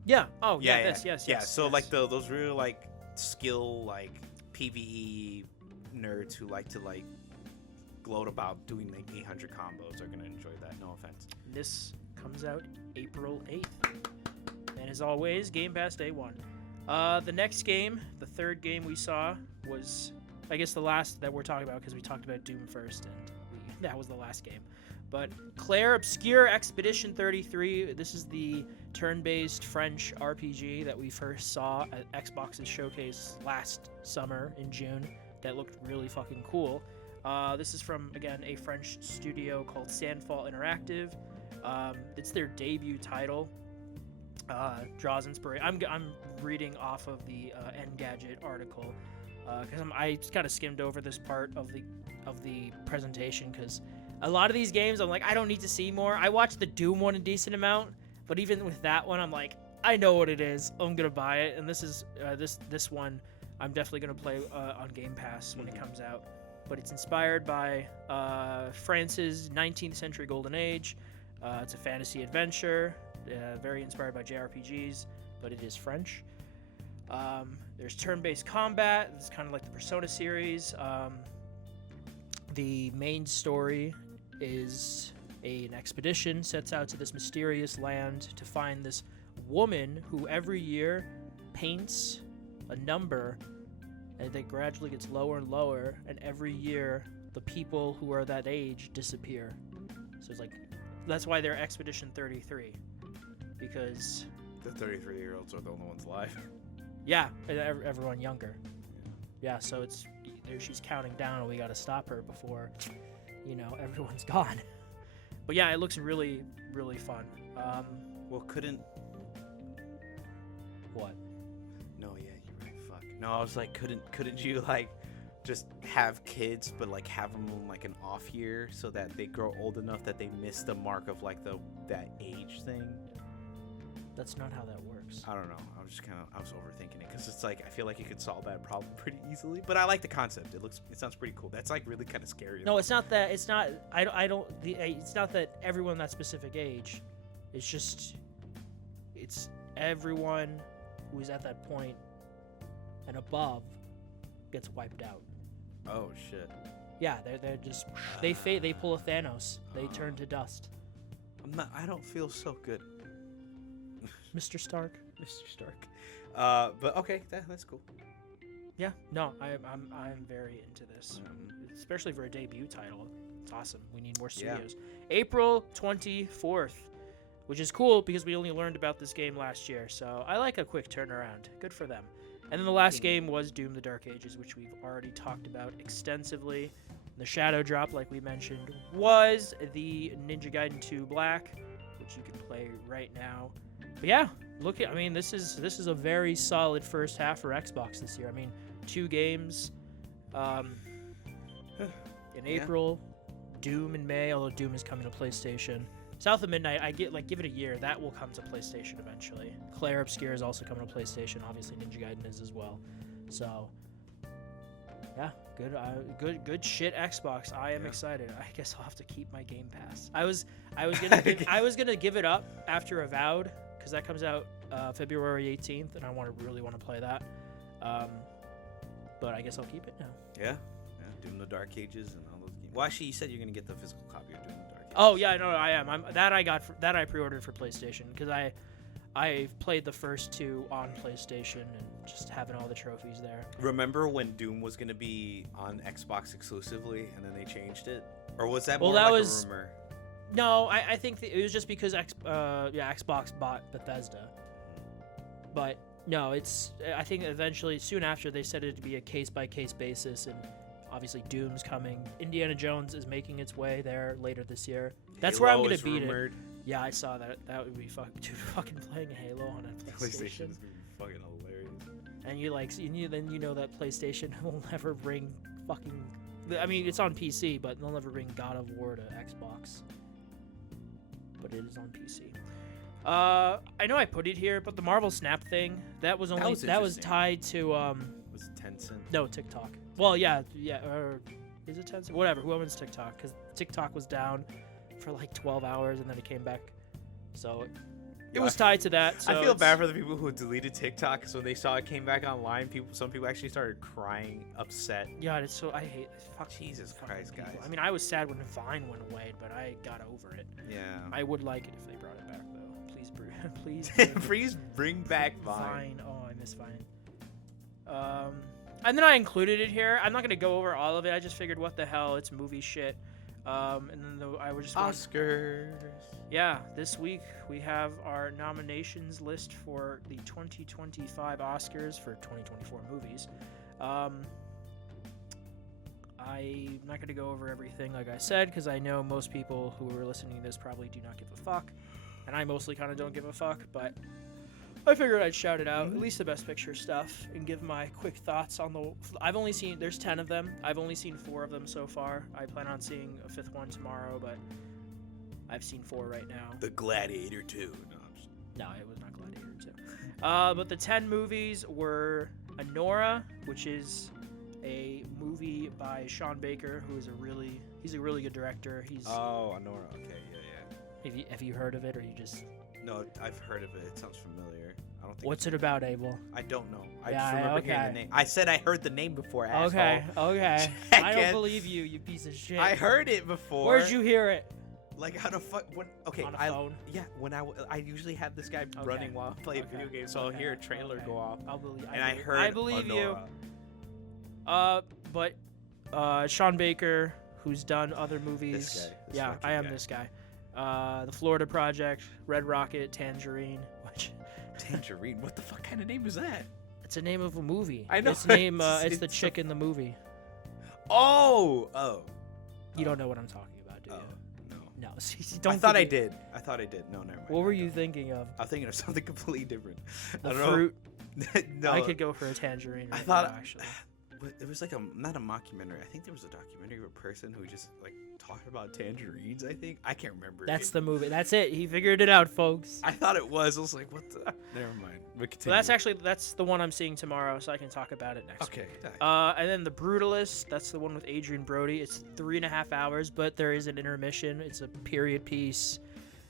Yeah. Oh yeah. Yes. So yes. like those real like skill like PVE nerds who like to like gloat about doing like 800 combos are gonna enjoy that. No offense. This comes out April 8th, and as always, Game Pass Day 1. The next game, the third game we saw was, I guess, the last that we're talking about because we talked about Doom first, and that was the last game. But Claire Obscure Expedition 33. This is the turn-based French RPG that we first saw at Xbox's showcase last summer in June. That looked really fucking cool. This is from, again, a French studio called Sandfall Interactive. It's their debut title. Draws inspiration. I'm reading off of the Engadget article because I just kind of skimmed over this part of the presentation because a lot of these games I'm like, I don't need to see more. I watched the Doom one a decent amount, but even with that one, I'm like, I know what it is. I'm gonna buy it, and this is this one I'm definitely gonna play on Game Pass when it comes out. But it's inspired by France's 19th century golden age. It's a fantasy adventure, very inspired by JRPGs, but it is French. There's turn-based combat. It's kind of like the Persona series. The main story is an expedition sets out to this mysterious land to find this woman who every year paints a number and that gradually gets lower and lower, and every year the people who are that age disappear. So it's like, that's why they're Expedition 33, because the 33-year-olds are the only ones alive. Yeah, everyone younger. Yeah, so it's she's counting down, and we got to stop her before, everyone's gone. But yeah, it looks really, really fun. Well, couldn't. What? No, yeah, you're right. Fuck. No, I was like, couldn't you like just have kids, but like have them on like an off year so that they grow old enough that they miss the mark of like that age thing? That's not how that works. I don't know. I was overthinking it because it's like I feel like you could solve that problem pretty easily. But I like the concept. It sounds pretty cool. That's like really kind of scary. No, it's not that. It's not. It's not that everyone that specific age. It's just. It's everyone who is at that point and above gets wiped out. Oh shit. Yeah, they're just they pull a Thanos. They turn to dust. I don't feel so good. Mr. Stark. Mr. Stark. But okay, that's cool. Yeah, no, I'm very into this, especially for a debut title. It's awesome. We need more studios. Yeah. April 24th, which is cool because we only learned about this game last year, so I like a quick turnaround. Good for them. And then the last game was Doom: The Dark Ages, which we've already talked about extensively. The Shadow Drop, like we mentioned, was the Ninja Gaiden 2 Black, which you can play right now. But yeah, this is a very solid first half for Xbox this year. I mean, 2 games in April, Doom in May, although Doom is coming to PlayStation. South of Midnight, give it a year. That will come to PlayStation eventually. Claire Obscure is also coming to PlayStation. Obviously, Ninja Gaiden is as well. So, yeah, good shit, Xbox. I am excited. I guess I'll have to keep my Game Pass. I was gonna give it up after Avowed because that comes out February 18th, and I really want to play that. But I guess I'll keep it now. Yeah, Doom: The Dark Ages and all those games. Well, actually, you said you're gonna get the physical copy of Doom: The Dark Ages. Oh yeah, no, I am. I pre-ordered for PlayStation because I played the first 2 on PlayStation and just having all the trophies there. Remember when Doom was going to be on Xbox exclusively and then they changed it? Or was that a rumor? No, I think it was just because Xbox bought Bethesda. But no, I think eventually, soon after, they said it to be a case-by-case basis, and obviously Doom's coming. Indiana Jones is making its way there later this year. That's where I'm going to beat it. Yeah, I saw that. That would be fucking playing Halo on a PlayStation. is gonna be fucking hilarious. And you know that PlayStation will never bring fucking. I mean, it's on PC, but they'll never bring God of War to Xbox. But it is on PC. I know I put it here, but the Marvel Snap thing that was tied to Was it Tencent? No, TikTok. Well, yeah, or is it Tencent? Whatever. Who owns TikTok? Because TikTok was down for like 12 hours and then it came back. So it was tied to that. So I feel bad for the people who deleted TikTok because when they saw it came back online, some people actually started crying, upset. Yeah, it's so I hate. Fuck Jesus Christ, people. guys. I mean, I was sad when Vine went away, but I got over it. Yeah. I would like it if they brought it back, though. Please, please. Please bring back Vine. Oh, I miss Vine. And then I included it here. I'm not gonna go over all of it. I just figured, what the hell? It's movie shit. And then I would just Oscars. Yeah, this week we have our nominations list for the 2025 Oscars for 2024 movies. I'm not going to go over everything, like I said, because I know most people who are listening to this probably do not give a fuck. And I mostly kind of don't give a fuck, but I figured I'd shout it out, at least the Best Picture stuff, and give my quick thoughts on the... there's 10 of them. I've only seen 4 of them so far. I plan on seeing a 5th one tomorrow, but I've seen 4 right now. The Gladiator 2. No, it was not Gladiator 2. But the 10 movies were Anora, which is a movie by Sean Baker, who is he's a really good director. Oh, Anora. Okay, yeah. Have you heard of it, or you just... No, I've heard of it. It sounds familiar. I don't think. What's it about, Abel? I don't know. I Yeah, just remember hearing the name. I said I heard the name before, asshole. Okay. I don't believe you, you piece of shit. I heard it before. Where'd you hear it? Like, how the fuck? What? Okay, On a phone? Yeah, when I usually have this guy running while I play video games, so I'll hear a trailer go off. I believe you. But Sean Baker, who's done other movies. This guy. This guy. The Florida Project, Red Rocket, Tangerine. Tangerine? What the fuck kind of name is that? It's a name of a movie. I know. It's it's the chick in the movie. Oh. You don't know what I'm talking about, do you? No. Don't. I thought I did. No, never mind. What were you thinking of? I'm thinking of something completely different. The fruit. No. I could go for a tangerine. I thought actually. It was like not a mockumentary. I think there was a documentary of a person who just like talked about tangerines. I think I can't remember. That's the movie. That's it. He figured it out, folks. I thought it was. I was like, what the? Never mind. So that's the one I'm seeing tomorrow, so I can talk about it next week. Okay. And then The Brutalist. That's the one with Adrian Brody. It's 3.5 hours, but there is an intermission. It's a period piece.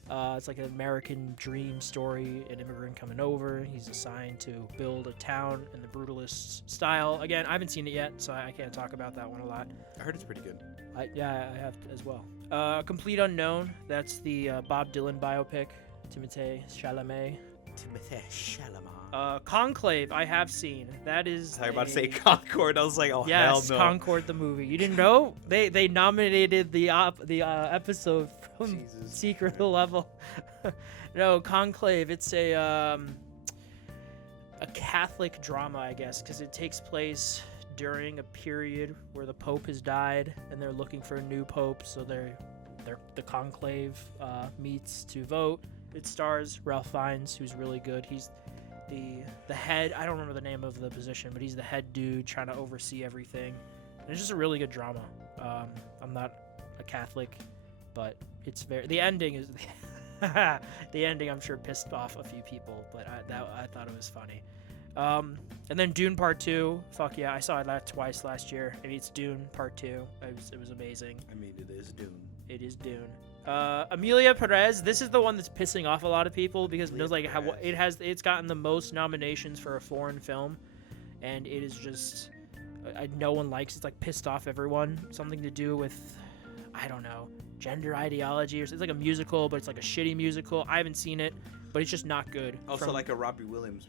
It's like an American dream story, an immigrant coming over. He's assigned to build a town in the Brutalist style. Again, I haven't seen it yet, so I can't talk about that one a lot. I heard it's pretty good. I have as well. Complete Unknown. That's the Bob Dylan biopic. Timothée Chalamet. Conclave, I have seen. That is. I was about to say Concorde. I was like, oh yes, hell no. Concorde the movie. You didn't know? They nominated the episode from Secret of the Level. No, Conclave. It's a Catholic drama, I guess, because it takes place during a period where the Pope has died, and they're looking for a new Pope. So the conclave meets to vote. It stars Ralph Fiennes, who's really good. He's the head. I don't remember the name of the position, but he's the head dude trying to oversee everything. And it's just a really good drama. I'm not a Catholic, but it's the ending is the ending. I'm sure pissed off a few people, but I thought it was funny. And then Dune Part 2. Fuck yeah, I saw it twice last year. I mean, it's Dune Part 2. It was amazing. I mean, it is Dune. It is Dune. Emilia Perez. This is the one that's pissing off a lot of people because it's gotten the most nominations for a foreign film, and it is just no one likes it. It's like pissed off everyone. Something to do with, I don't know, gender ideology, or it's like a musical, but it's like a shitty musical. I haven't seen it, but it's just not good. Also, like a Robbie Williams.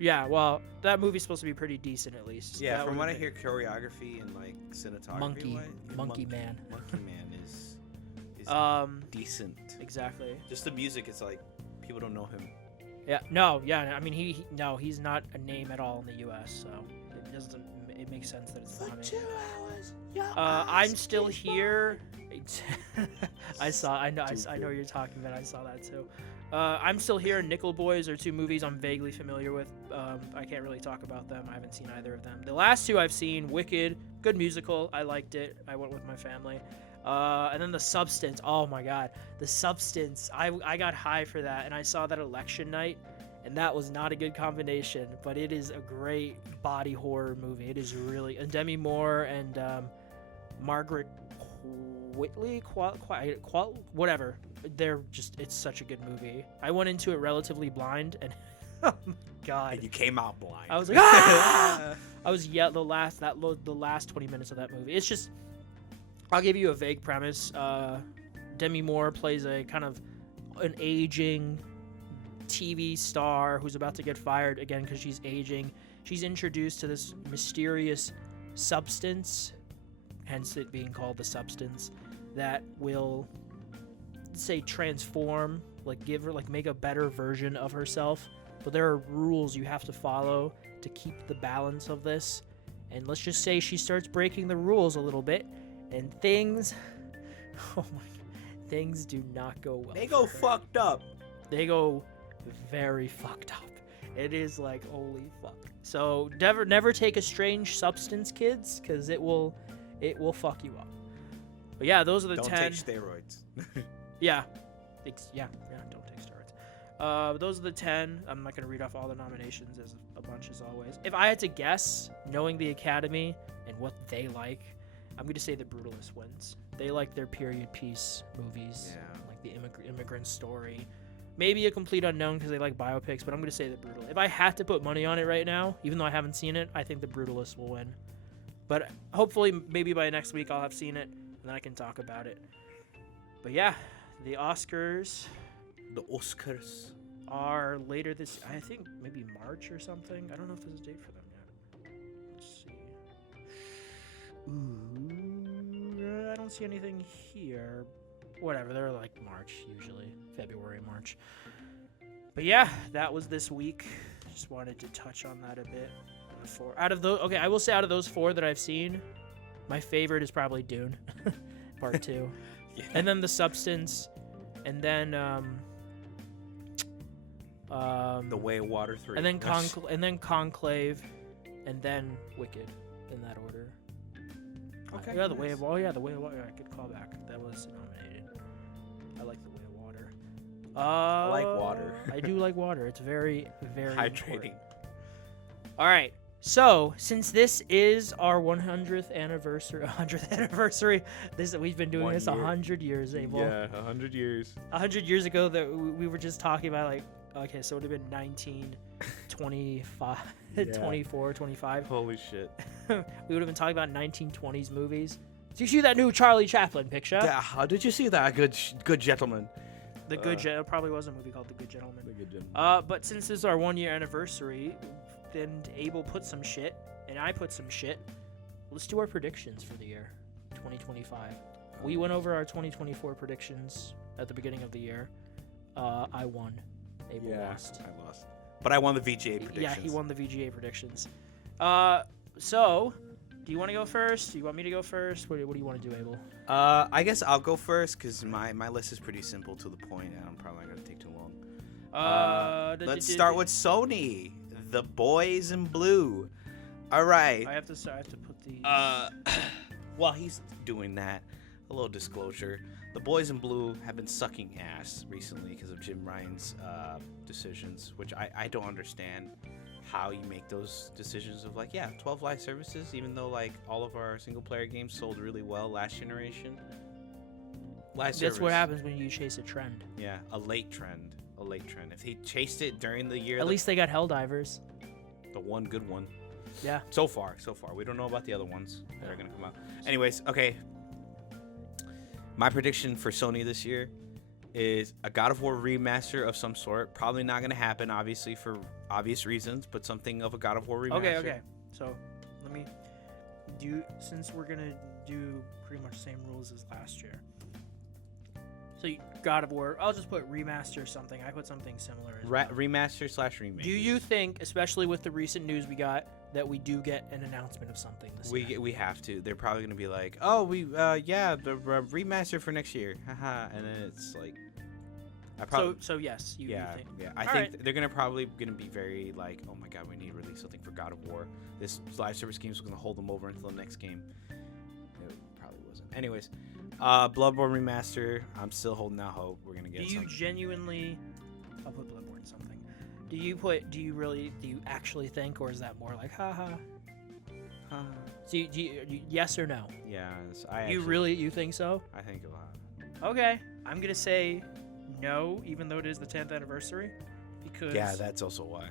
Yeah, well, that movie's supposed to be pretty decent at least. Yeah, from what I hear, choreography and like cinematography. Monkey Man. Monkey Man is decent. Exactly. Just the music, it's like people don't know him. Yeah. No. Yeah. I mean, he's not a name at all in the U.S. So it makes sense that it's not. 2 hours. I'm Still Here. I know you're talking about. I saw that too. I'm Still Here and Nickel Boys are 2 movies I'm vaguely familiar with. I can't really talk about them. I haven't seen either of them. The last 2 I've seen, Wicked, good musical. I liked it. I went with my family. And then The Substance. Oh my God, The Substance. I got high for that, and I saw that election night, and that was not a good combination. But it is a great body horror movie. It is really, and Demi Moore and Margaret Whitley, whatever. They're just, it's such a good movie. I went into it relatively blind, and oh my god, And you came out blind. I was like, ah! I was the last 20 minutes of that movie. It's just, I'll give you a vague premise. Demi Moore plays a kind of an aging TV star who's about to get fired again because she's aging. She's introduced to this mysterious substance, hence it being called the Substance, that will, say, transform, like give her, like make a better version of herself. But there are rules you have to follow to keep the balance of this. And let's just say she starts breaking the rules a little bit, and things, oh my, things do not go well. They go for her. fucked up. They go very fucked up. It is like, holy fuck. So never take a strange substance, kids, because it will fuck you up. But yeah, those are the Don't 10. take steroids. Yeah. Don't take steroids. Those are the 10. I'm not going to read off all the nominations as a bunch as always. If I had to guess, knowing the Academy and what they like, I'm going to say The Brutalist wins. They like their period piece movies, like the immigrant story. Maybe A Complete Unknown because they like biopics, but I'm going to say The Brutalist. If I had to put money on it right now, even though I haven't seen it, I think The Brutalist will win. But hopefully, maybe by next week I'll have seen it, and then I can talk about it. But yeah, the Oscars The Oscars. are later this, I think maybe March or something. I don't know if there's a date for them yet. Let's see. Ooh, I don't see anything here. Whatever, they're like March usually, February, March. But yeah, that was this week. Just wanted to touch on that a bit. Out of those, okay, I will say out of those 4 that I've seen, my favorite is probably Dune, Part 2, Yeah. and then The Substance, and then The Way of Water 3. and then Conclave, and then Wicked, in that order. Okay. Yeah, The Way nice. of Water. Yeah, The Way of Water. Yeah, good callback. That was nominated. I like The Way of Water. I like water. I do like water. It's very, very Hydrating. important. All right. So, since this is our 100th anniversary, we've been doing 1 this year. 100 years, Abel. 100 years. 100 years ago, that we were just talking about, like, okay, so it would have been 1925, Yeah. 24, 25. Holy shit. We would have been talking about 1920s movies. Did you see that new Charlie Chaplin picture? Yeah, how did you see that, good gentleman? The Good Gentleman. Probably was a movie called The Good Gentleman. The good gentleman. But since this is our 1 year anniversary, then Abel put some shit, and I put some shit. Let's do our predictions for the year 2025. We went over our 2024 predictions at the beginning of the year. I won. Abel lost. I lost. But I won the VGA predictions. Yeah, he won the VGA predictions. So, do you want to go first? Do you want me to go first? What do you want to do, Abel? I guess I'll go first because my list is pretty simple to the point, and I'm probably not going to take too long. Let's start with Sony. The Boys in Blue. All right. I have to put the. While he's doing that, a little disclosure. The Boys in Blue have been sucking ass recently because of Jim Ryan's decisions, which I don't understand how you make those decisions of 12 live services, even though all of our single player games sold really well last generation. That's what happens when you chase a trend. Yeah, a late trend. If he chased it during the year, At least they got Helldivers. the one good one. Yeah. So far. We don't know about the other ones that are going to come out. Anyways, okay. My prediction for Sony this year is a God of War remaster of some sort. Probably not going to happen, obviously, for obvious reasons, but something of a God of War remaster. Okay. So, let me do, since we're going to do pretty much the same rules as last year. So, God of War, I'll just put remaster something. I put something similar as well. Remaster/remake. Do you think, especially with the recent news we got, that we do get an announcement of something this year? We have to. They're probably going to be like, oh, the remaster for next year. Haha. And then it's like, So yes, you think. Yeah. I think they're gonna be very oh my god, we need to release something for God of War. This live service game is gonna hold them over until the next game. It probably wasn't. Anyways, Bloodborne remaster. I'm still holding out hope we're gonna get. Do you genuinely? I'll put Bloodborne something. Do you actually think, or is that more like haha? So yes or no? Yeah, You think so? I think it'll happen. Okay, I'm gonna say no, even though it is the 10th anniversary, because Yeah, that's also why.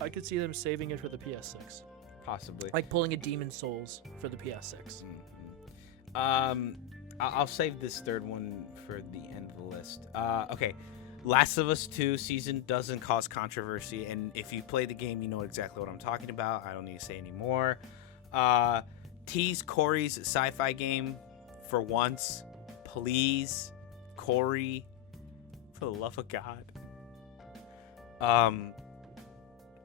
I could see them saving it for the PS6, Possibly. like pulling a Demon Souls for the PS6. I'll save this third one for the end of the list. Okay. Last of Us 2 season doesn't cause controversy, and if you play the game, you know exactly what I'm talking about. I don't need to say any more. Tease Corey's sci-fi game for once. Please, Corey, for the love of God.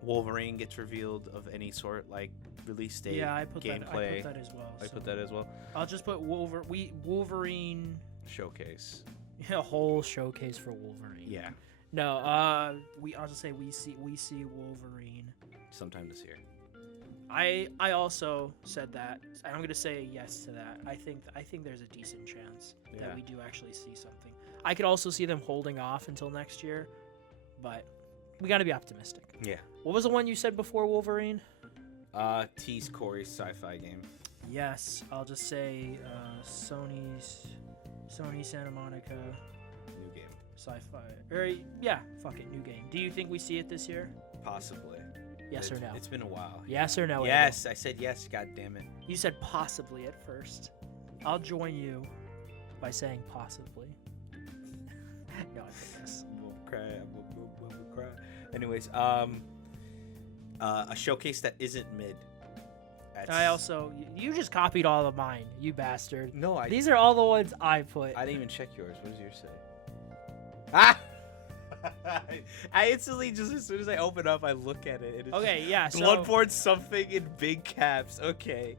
Wolverine gets revealed of any sort, like release date, Yeah, I put gameplay. that as well. I put that as well. I'll just put Wolverine. Showcase. A whole showcase for Wolverine. Yeah, No, I'll just say we see Wolverine. sometime this year. I also said that, and I'm gonna say yes to that. I think there's a decent chance Yeah. that we do actually see something. I could also see them holding off until next year, but we gotta be optimistic. Yeah. What was the one you said before Wolverine? Tease Corey's sci-fi game. Yes, I'll just say Sony Santa Monica New game. sci-fi. Or yeah, fuck it, new game. Do you think we see it this year? Possibly. Yes or no? It's been a while. Yes or no? Yes, I said yes. God damn it. You said possibly at first. I'll join you by saying possibly. No, I think yes. We'll cry. We'll cry. Anyways, a showcase that isn't mid. You just copied all of mine, you bastard. No, These are all the ones I put. I didn't even check yours. What does yours say? Ah! I instantly, just as soon as I open up, I look at it. And it's Okay, yeah. just So Bloodborne something in big caps. Okay.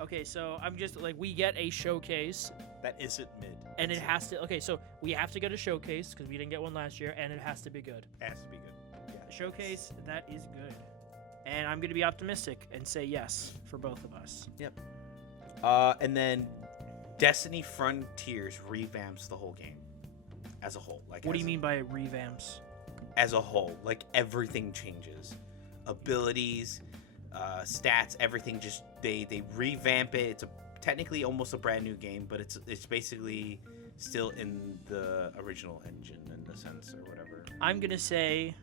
okay, so I'm just like we get a showcase, That isn't mid. and it has to. Okay, so we have to get a showcase because we didn't get one last year, and it has to be good. Has to be good. A showcase that is good, and I'm gonna be optimistic and say yes for both of us. And then Destiny Frontiers revamps the whole game as a whole. Like, What do as you mean by revamps? As a whole, like everything changes, abilities, stats, everything. Just they revamp it. It's technically almost a brand new game, but it's basically still in the original engine in a sense or whatever. I'm gonna say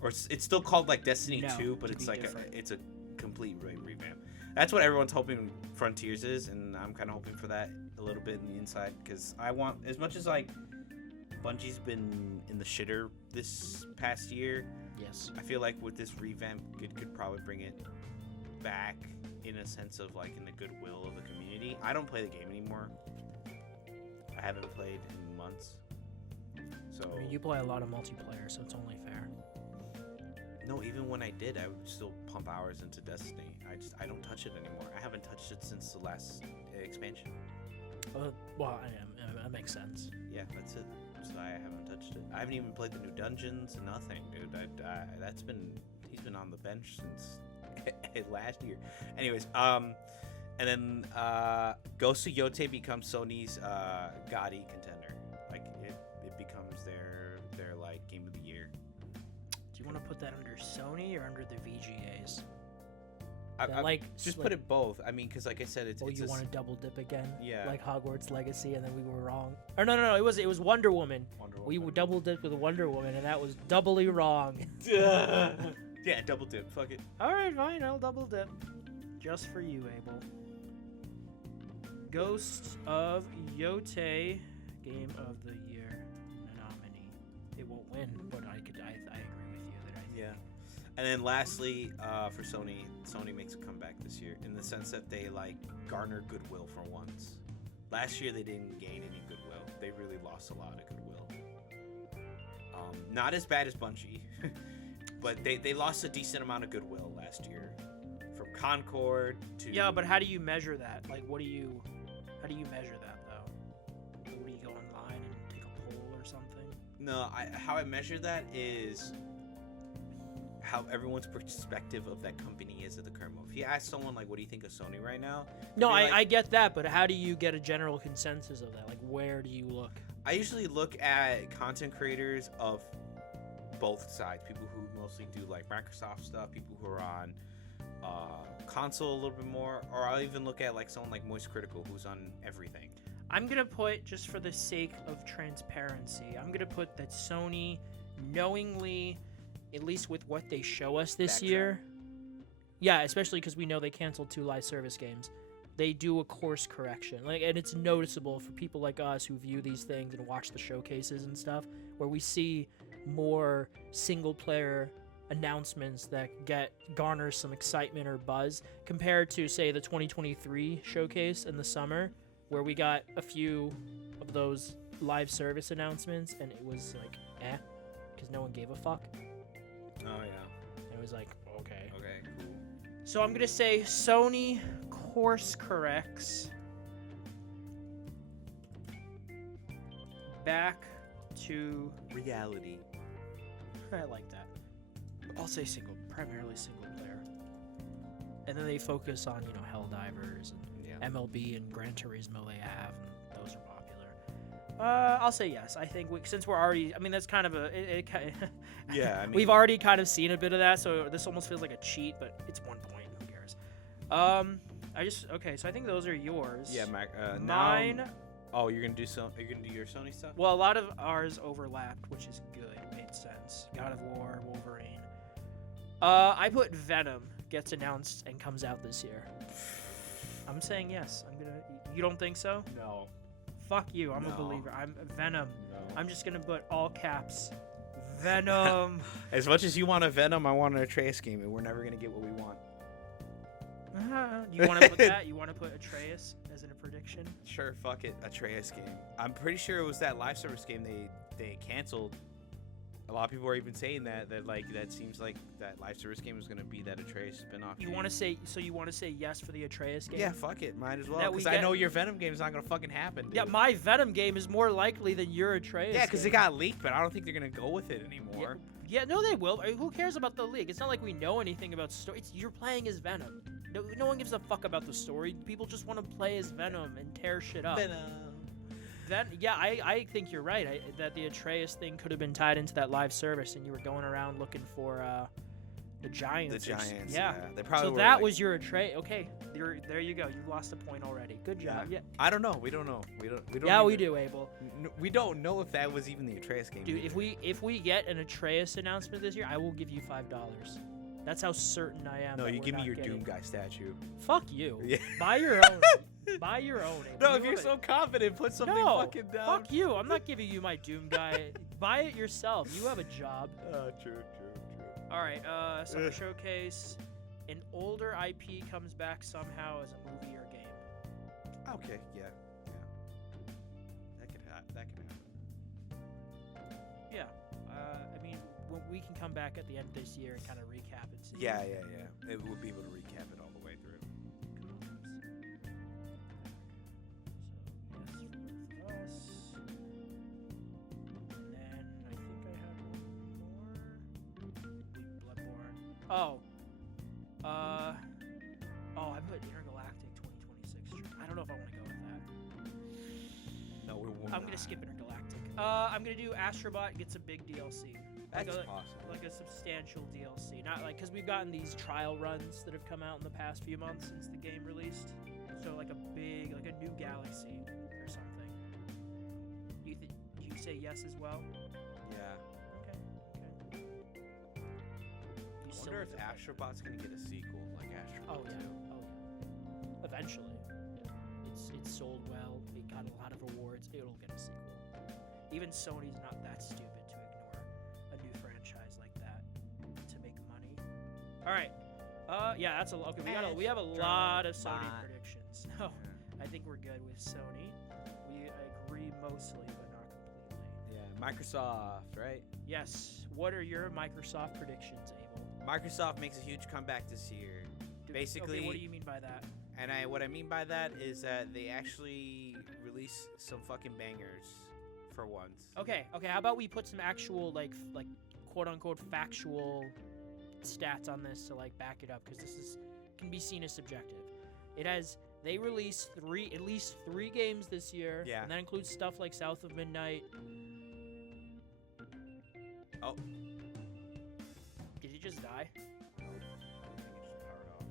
Or it's still called like Destiny No, 2, but to it's be like different. it's a complete revamp. That's what everyone's hoping Frontiers is, and I'm kind of hoping for that a little bit in the inside because I want, as much as like Bungie's been in the shitter this past year, yes. I feel like with this revamp, it could probably bring it back in a sense of like in the goodwill of the community. I don't play the game anymore. I haven't played in months. So I mean, you play a lot of multiplayer, so it's only fair. no, even when I did, I would still pump hours into Destiny. I don't touch it anymore. I haven't touched it since the last expansion. Well, that makes sense. Yeah, that's it. So I haven't touched it. I haven't even played the new dungeons. Nothing, dude. He's been on the bench since last year. Anyways, and then Ghost of Yote becomes Sony's GOTY contender. Like it becomes their like game of the year. Do you want to put that under Sony or under the VGAs? Just put it both. I mean, because like I said, it's. Oh, it's you a want to double dip again? Yeah. Like Hogwarts Legacy, and then we were wrong. Or no, it was Wonder Woman. We double dipped with Wonder Woman, and that was doubly wrong. Yeah, double dip. Fuck it. All right, fine, I'll double dip, just for you, Abel. Ghost of Yote, Game of the Year nominee. It won't win, but I agree with you that Yeah. And then lastly, for Sony makes a comeback this year in the sense that they like garner goodwill for once. Last year they didn't gain any goodwill. They really lost a lot of goodwill. Not as bad as Bungie, but they lost a decent amount of goodwill last year. From Concord to Yeah, but how do you measure that? Like, how do you measure that though? Like, what do you go online and take a poll or something? No, how I measure that is how everyone's perspective of that company is at the current moment. If you ask someone like, what do you think of Sony right now? No, they'd be like, I get that, but how do you get a general consensus of that? Like, where do you look? I usually look at content creators of both sides. People who mostly do like Microsoft stuff, people who are on console a little bit more, or I'll even look at like someone like Moist Critical who's on everything. I'm gonna put, just for the sake of transparency, I'm gonna put that Sony knowingly, at least with what they show us this year, yeah, especially because we know they canceled 2 live service games, they do a course correction. Like, and it's noticeable for people like us who view these things and watch the showcases and stuff, where we see more single player announcements that garner some excitement or buzz compared to, say, the 2023 showcase in the summer, where we got a few of those live service announcements and it was like because no one gave a fuck. Oh yeah. And it was like, okay, cool. so I'm gonna say Sony course corrects back to Reality. I like that. I'll say primarily single player. And then they focus on, Helldivers and MLB and Gran Turismo they have, and those are popular. I'll say yes. I think since we're already, that's kind of Yeah, we've already kind of seen a bit of that, so this almost feels like a cheat, but it's 1 point. Who cares? So I think those are yours. Yeah, mine. Now, oh, you're gonna do your Sony stuff? Well, a lot of ours overlapped, which is good. Made sense. God of War, Wolverine. I put Venom gets announced and comes out this year. I'm saying yes. You don't think so? No. Fuck you. I'm No. a believer. I'm Venom. No. I'm just gonna put all caps. Venom. As much as you want a Venom, I want an Atreus game, and we're never gonna get what we want. You want to put that? You want to put Atreus as in a prediction? Sure, fuck it, Atreus game. I'm pretty sure it was that live service game they canceled. A lot of people are even saying that seems like that live service game is gonna be that Atreus spinoff. You want to say yes for the Atreus game? Yeah, fuck it, might as well. That we Because I get- know your Venom game is not gonna fucking happen. Dude. Yeah, my Venom game is more likely than your Atreus. Yeah, because it game. got leaked, but I don't think they're gonna go with it anymore. Yeah, no, they will. Who cares about the league? It's not like we know anything about story. You're playing as Venom. No one gives a fuck about the story. People just want to play as Venom and tear shit up. I think you're right. That the Atreus thing could have been tied into that live service, and you were going around looking for the Giants. The Giants. Yeah. They probably So were that like, was your Atreus. Okay, there you go. You lost a point already. Good job. Yeah. I don't know. We don't know. We don't. Yeah, we even- do, Abel. We don't know if that was even the Atreus game. Dude, either. if we get an Atreus announcement this year, I will give you $5. That's how certain I am. No, that you we're give me not your getting- Doom Guy statue. Fuck you. Yeah. Buy your own. Buy your own. Abel. No, You if you're wanna- so confident, put something no, fucking down. fuck you. I'm not giving you my Doom Guy. Buy it yourself. You have a job. True. All right. Summer Showcase. An older IP comes back somehow as a movie or game. Okay, yeah. That could happen. Yeah. We can come back at the end of this year and kind of recap and see. Yeah. It would be able to recap it all the way through. So, yes, for us. And then I think I had one more. Bloodborne. I put Intergalactic 2026. I don't know if I want to go with that. No, we won't. I'm gonna skip Intergalactic. I'm gonna do Astrobot gets a big DLC. That's like awesome. Like a substantial DLC. Not like, because we've gotten these trial runs that have come out in the past few months since the game released. So like a new galaxy or something. You say yes as well? Yeah. Okay. I wonder if Astrobot's gonna get a sequel like Astrobot. Oh yeah. Eventually. It's sold well. It got a lot of awards. It'll get a sequel. Even Sony's not that stupid to ignore a new franchise like that to make money. All right. Yeah, that's okay. We have a lot of Sony predictions. No, I think we're good with Sony. We agree mostly, but not completely. Yeah, Microsoft, right? Yes. What are your Microsoft predictions, Abel? Microsoft makes a huge comeback this year. Basically, okay, what do you mean by that? And what I mean by that is that they actually release some fucking bangers for once. Okay. How about we put some actual like quote unquote factual stats on this to like back it up, because this can be seen as subjective. They released at least three games this year. Yeah. And that includes stuff like South of Midnight. Oh. just die? I think it just powered off.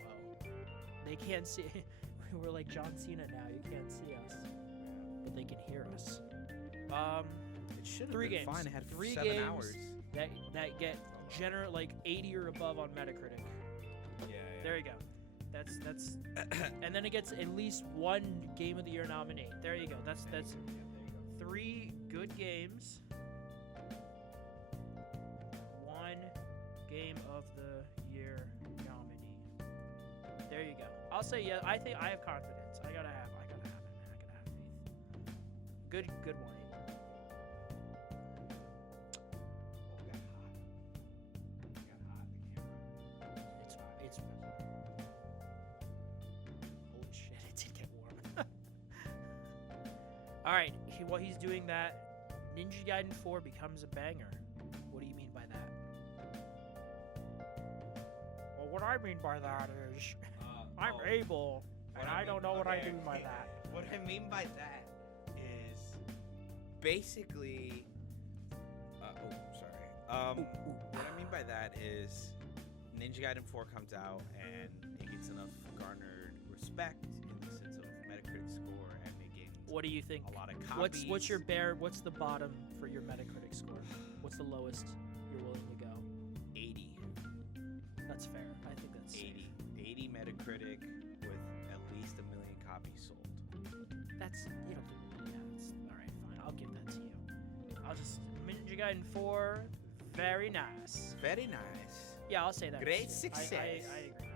Uh-oh. They can't see. We're like John Cena now. You can't see us, but they can hear us. It should have 3 been games. fine. It had 3 7 games hours. that get like 80 or above on Metacritic. Yeah. There you go. That's and then it gets at least 1 Game of the Year nominee. There you go. That's Yeah, there you go. 3 good games. 1 Game of the Year nominee. There you go. I'll say yeah. I think I have confidence. I gotta have faith. Good one. Oh, it got hot. It got hot in the camera. It's holy shit! It did get warm. All right. While he's doing that, Ninja Gaiden 4 becomes a banger. What do you mean by that? Well, what I mean by that is I'm able, and I don't know what I do by that. What I mean by that is basically. What I mean by that is Ninja Gaiden 4 comes out and it gets enough garnered respect in the sense of Metacritic score, and it gains What do you think? a lot of copies. What's your what's the bottom for your Metacritic score? What's the lowest you're willing to go? 80. That's fair. I think that's safe. 80 Metacritic with at least 1 million copies sold. That's you don't think yeah, that's all right. Fine, I'll give that to you. I'll just Ninja Gaiden 4, very nice. Very nice. Yeah, I'll say that. Great too. success. I agree with that.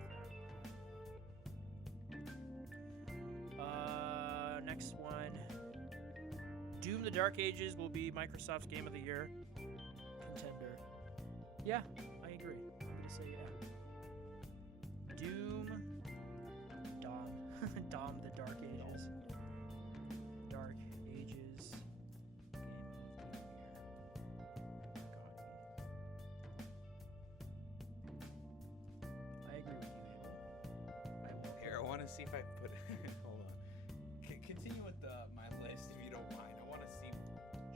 Next one. Doom: The Dark Ages will be Microsoft's Game of the Year contender. Yeah, I agree. I'm gonna say yeah. Doom. Dom: The Dark Ages. Dark Ages. Game of the Year. I agree with you, Abel. I will. Here, I want to see if I put. Hold on. Continue with my list if you don't mind. I want to see.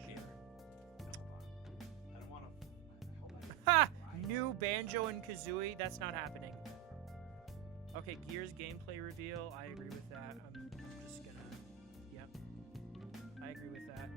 Here. Hold on. I don't want to. Hold on. Ha! New Banjo and Kazooie. That's not happening. Okay, Gears gameplay reveal. I agree with that. I'm just gonna. Yep. I agree with that.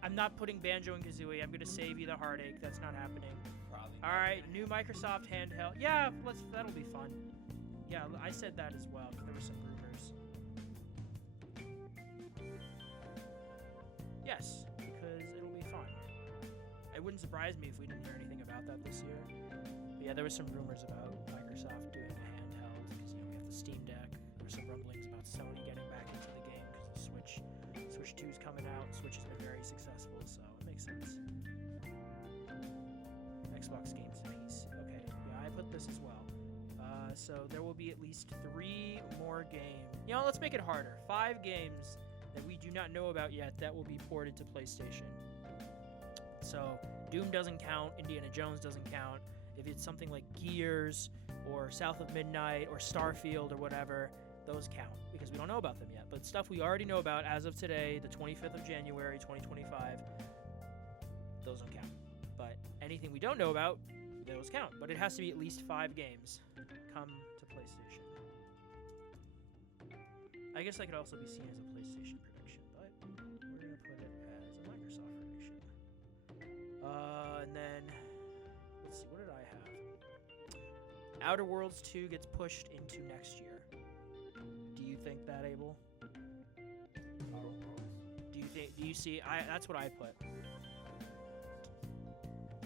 I'm not putting Banjo and Kazooie. I'm gonna save you the heartache. That's not happening. Probably. All right, new Microsoft handheld. Yeah, that'll be fun. Yeah, I said that as well. There were some rumors. Yes, because it'll be fun. It wouldn't surprise me if we didn't hear anything about that this year. But yeah, there was some rumors about Microsoft doing a handheld because we have the Steam Deck. There's some rumblings about Sony getting back into the game because the Switch 2 is coming out. Switch has been very successful, so it makes sense. Xbox games piece. Okay, yeah, I put this as well. So there will be at least 3 more games. You know, let's make it harder. 5 games that we do not know about yet that will be ported to PlayStation. So Doom doesn't count, Indiana Jones doesn't count. If it's something like Gears or South of Midnight or Starfield or whatever, those count because we don't know about them yet. But stuff we already know about as of today, the 25th of January, 2025, those don't count. But anything we don't know about, those count. But it has to be at least 5 games come to PlayStation. I guess that could also be seen as a PlayStation prediction, but we're going to put it as a Microsoft prediction. And then, let's see, what did I have? Outer Worlds 2 gets pushed into next year. Do you think that, Abel? Do you see, that's what I put.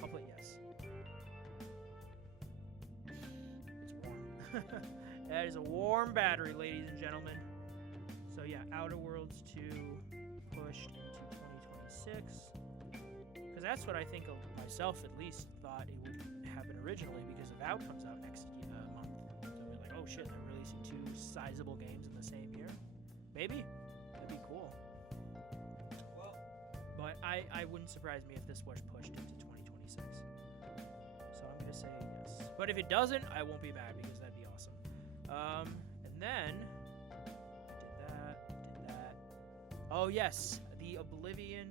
I'll put yes. It's warm. That is a warm battery, ladies and gentlemen. So yeah, Outer Worlds 2 pushed into 2026. Because that's what I think of myself, at least, thought it would happen originally, because Avowed comes out next month. So we're like, oh shit, they're releasing 2 sizable games in the same year. Maybe. That'd be cool. Well, but I wouldn't surprise me if this was pushed into 2026. So I'm going to say yes. But if it doesn't, I won't be mad because that'd be awesome. And then Oh yes, the Oblivion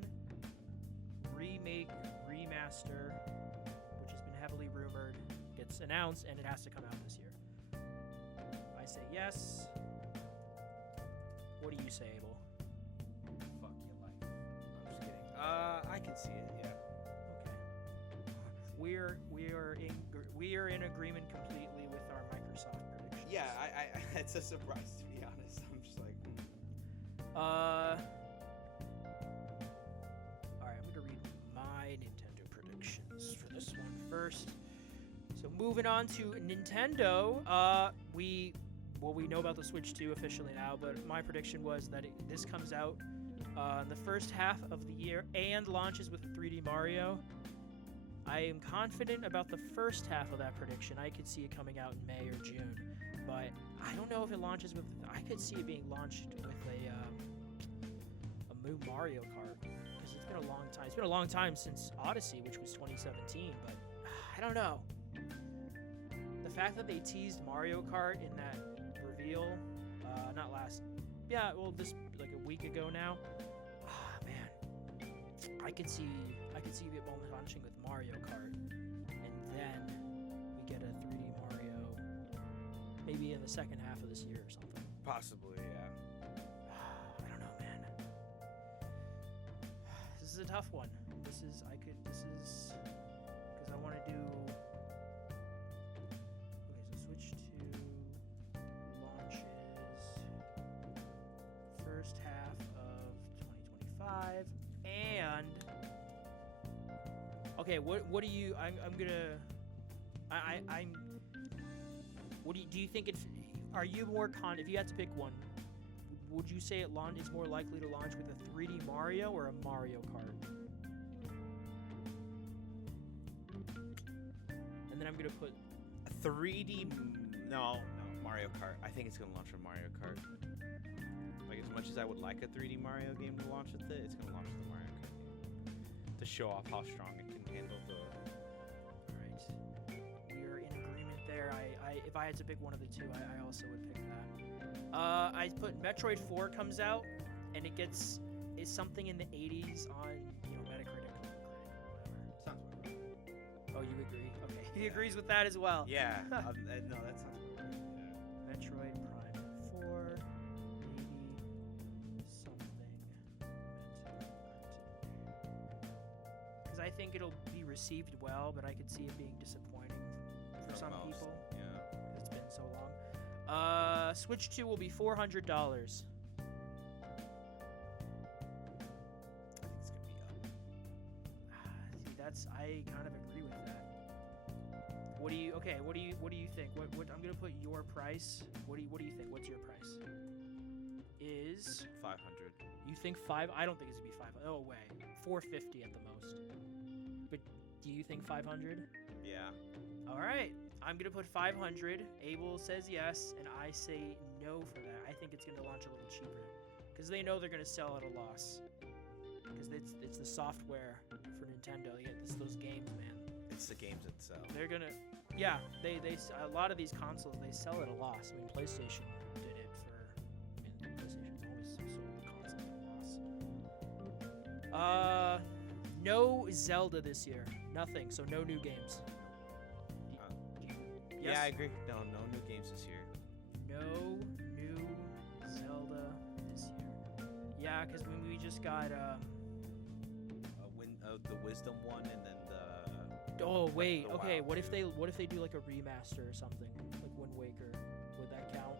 remake remaster, which has been heavily rumored, gets announced and it has to come out this year. I say yes. What do you say, Abel? Fuck your life. I'm just kidding. I can see it. Yeah. Okay. We are in agreement completely with our Microsoft predictions. Yeah. I it's a surprise to be honest. I'm just like. All right, I'm gonna read my Nintendo predictions for this one first. So moving on to Nintendo, we know about the Switch 2 officially now, but my prediction was that this comes out in the first half of the year and launches with 3D Mario. I am confident about the first half of that prediction. I could see it coming out in May or June, but I don't know if it launches with. I could see it being launched with a new Mario Kart because it's been a long time. It's been a long time since Odyssey, which was 2017, but I don't know. The fact that they teased Mario Kart in that reveal, this like a week ago now. Man, I could see it launching with Mario Kart, and then we get a 3D Mario, maybe in the second half of this year or something. Possibly, yeah. I don't know, man. This is a tough one. This is because I want to do. Okay, so Switch 2 launches first half of 2025, and okay, what do you? I'm gonna. I'm. What do you think it's? Are you more if you had to pick one, would you say it's more likely to launch with a 3D Mario or a Mario Kart? And then I'm gonna put 3D. No, Mario Kart. I think it's gonna launch with Mario Kart. Like as much as I would like a 3D Mario game to launch with it, it's gonna launch with the Mario Kart game to show off how strong it can handle the. Right. We are in agreement there. If I had to pick one of the two, I also would pick that. I put Metroid 4 comes out, and is something in the 80s on Metacritic. Sounds right. Oh, you agree? Okay, he agrees with that as well. Yeah. No, that sounds right. Metroid Prime 4, 80 something. Because I think it'll be received well, but I could see it being disappointing for some most, people. Yeah. It's been so long. Switch 2 will be $400. I think it's gonna be up. See, I kind of agree with that. What do you think? What I'm gonna put your price. What do you think? What's your price? Is 500. you think 5? I don't think it's gonna be 500. No way. 450 at the most. But do you think 500? Yeah. All right. I'm going to put 500. Abel says yes, and I say no for that. I think it's going to launch a little cheaper because they know they're going to sell at a loss because it's the software for Nintendo. It's those games, man. It's the games itself. They're going to they a lot of these consoles, they sell at a loss. I mean, PlayStation did it PlayStation's always sold the console at a loss. No Zelda this year. Nothing. So no new games. Yes? Yeah, I agree. No new games this year. No new Zelda this year. Yeah, because we just got the Wisdom one, and then the. Oh wait, the okay. Wild What if 2. they do like a remaster or something, like Wind Waker? Would that count?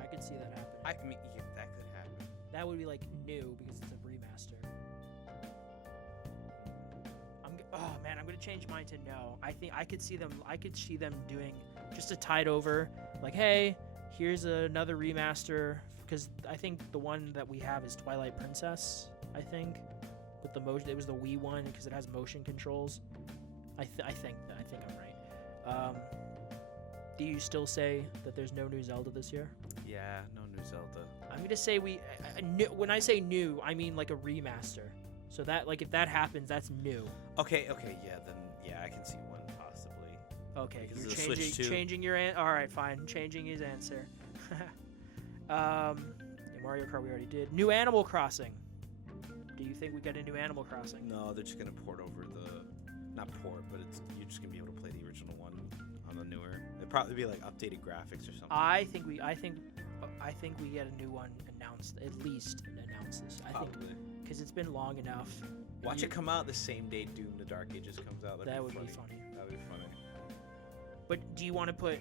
I could see that happening. I mean, yeah, that could happen. That would be like new because it's a remaster. Oh man, I'm gonna change mine to no. I think I could see them doing just a tide over, like, hey, here's another remaster. Because I think the one that we have is Twilight Princess. I think with the motion, it was the Wii one because it has motion controls. I think I'm right. Do you still say that there's no new Zelda this year? Yeah, no new Zelda. I'm gonna say when I say new, I mean like a remaster. So that, like, if that happens, that's new. Okay, yeah, then I can see one possibly. Okay, Because you're of the Switch 2. changing your all right, fine, changing his answer. And Mario Kart we already did. New Animal Crossing. Do you think we get a new Animal Crossing? No, they're just gonna port over not port, but you're just gonna be able to play the original one on the newer. It'd probably be like updated graphics or something. I think we get a new one announced, at least announced this. I think because it's been long enough. Watch it come out the same day Doom: The Dark Ages comes out. That would be funny. That would be funny. But do you want to put?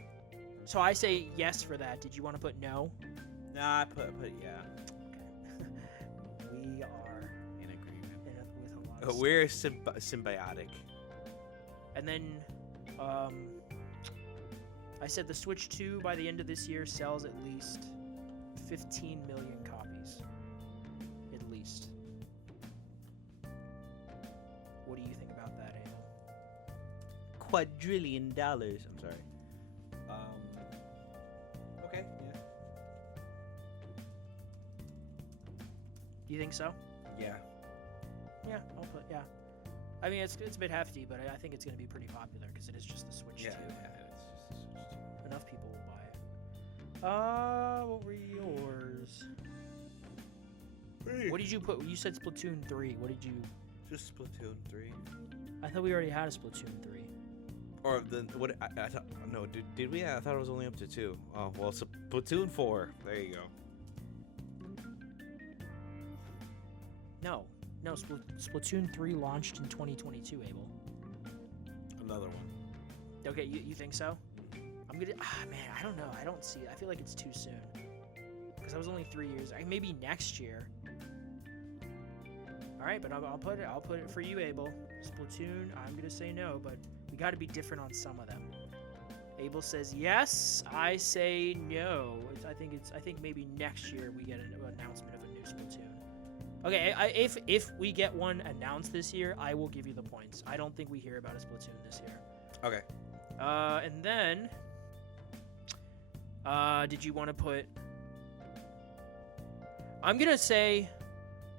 So I say yes for that. Did you want to put no? Nah, I put yeah. Okay. We are In agreement. with a lot of We're symbiotic. And then, I said the Switch 2 by the end of this year sells at least 15 million copies. At least. What do you think about that, Abel? $250 billion. I'm sorry. Okay. Yeah. Do you think so? Yeah. Yeah, I'll put yeah. I mean, it's a bit hefty, but I think it's going to be pretty popular because it is just the Switch 2. Yeah. It's just a Switch 2. Enough people will buy it. What were yours? What did you put? You said Splatoon 3. What did you? Just Splatoon 3. I thought we already had a Splatoon 3. Or the what? I thought no. Did we? I thought it was only up to 2. Oh well, Splatoon 4. There you go. No, Splatoon 3 launched in 2022, Abel. Another one. Okay, you think so? I'm gonna. Man, I don't know. I don't see it. I feel like it's too soon. Because that was only 3 years. Maybe next year. All right, but I'll put it for you, Abel. Splatoon. I'm gonna say no, but we got to be different on some of them. Abel says yes. I say no. I think maybe next year we get an announcement of a new Splatoon. Okay, if we get one announced this year, I will give you the points. I don't think we hear about a Splatoon this year. Okay. And then, did you want to put? I'm gonna say,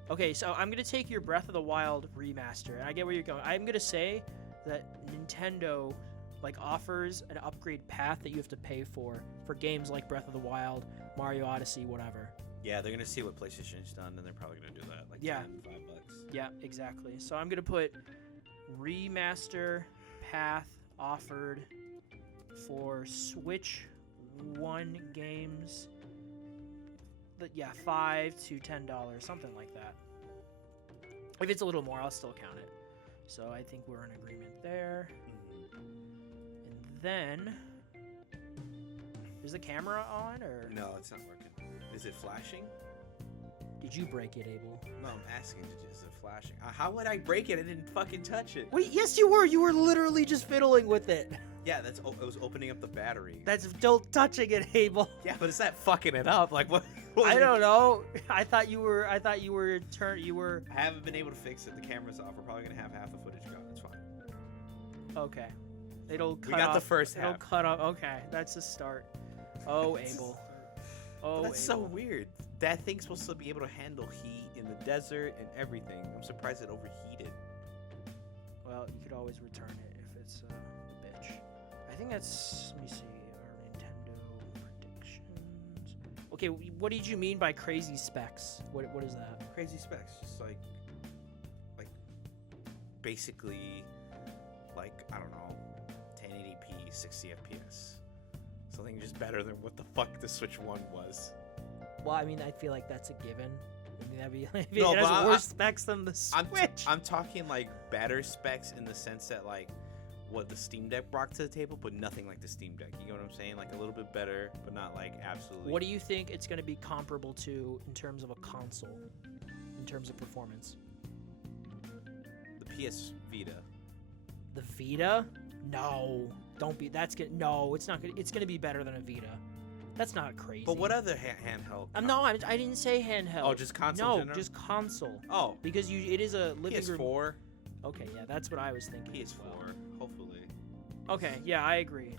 okay, so I'm gonna take your Breath of the Wild remaster, and I get where you're going. I'm gonna say that Nintendo offers an upgrade path that you have to pay for games like Breath of the Wild, Mario Odyssey, whatever. Yeah, they're gonna see what PlayStation's done, and they're probably gonna do that. Yeah. $5. Yeah, exactly. So I'm gonna put remaster path offered for Switch 1 games. $5 to $10, something like that. If it's a little more, I'll still count it. So I think we're in agreement there. And then, is the camera on or? No, it's not working. Is it flashing? Did you break it, Abel? No, I'm asking. Is it flashing? How would I break it? I didn't fucking touch it. Wait, yes, you were. You were literally just fiddling with it. Yeah, it was opening up the battery. That's still touching it, Abel. Yeah, but it's not fucking it up. Like what? I don't know. I thought you were. I haven't been able to fix it. The camera's off. We're probably gonna have half the footage gone. It's fine. Okay. It'll cut We got off. the first half. It'll cut off. Okay, that's the start. Oh, Abel. Oh, That's so Abel. weird. That thing's supposed to be able to handle heat in the desert and everything. I'm surprised it overheated. Well, you could always return it if it's a bitch. I think that's. Let me see. Our Nintendo predictions. Okay, what did you mean by crazy specs? What is that? Crazy specs, just like basically, I don't know, 1080p, 60 FPS. Something just better than what the fuck the Switch 1 was. Well, I mean, I feel like that's a given. I mean, that'd be No, it has but worse specs than the Switch. I'm talking better specs in the sense that what the Steam Deck brought to the table, but nothing like the Steam Deck. You know what I'm saying? A little bit better, but not absolutely. What do you think it's going to be comparable to in terms of a console, in terms of performance? The PS Vita. The Vita? No, don't be. No, it's not gonna. It's gonna be better than a Vita. That's not crazy. But what other handheld? No, I didn't say handheld. Oh, just console. No, general? just console. Oh, because it is a living PS4. room. Okay, yeah, that's what I was thinking. PS4, as well. hopefully. Okay, yeah, I agree.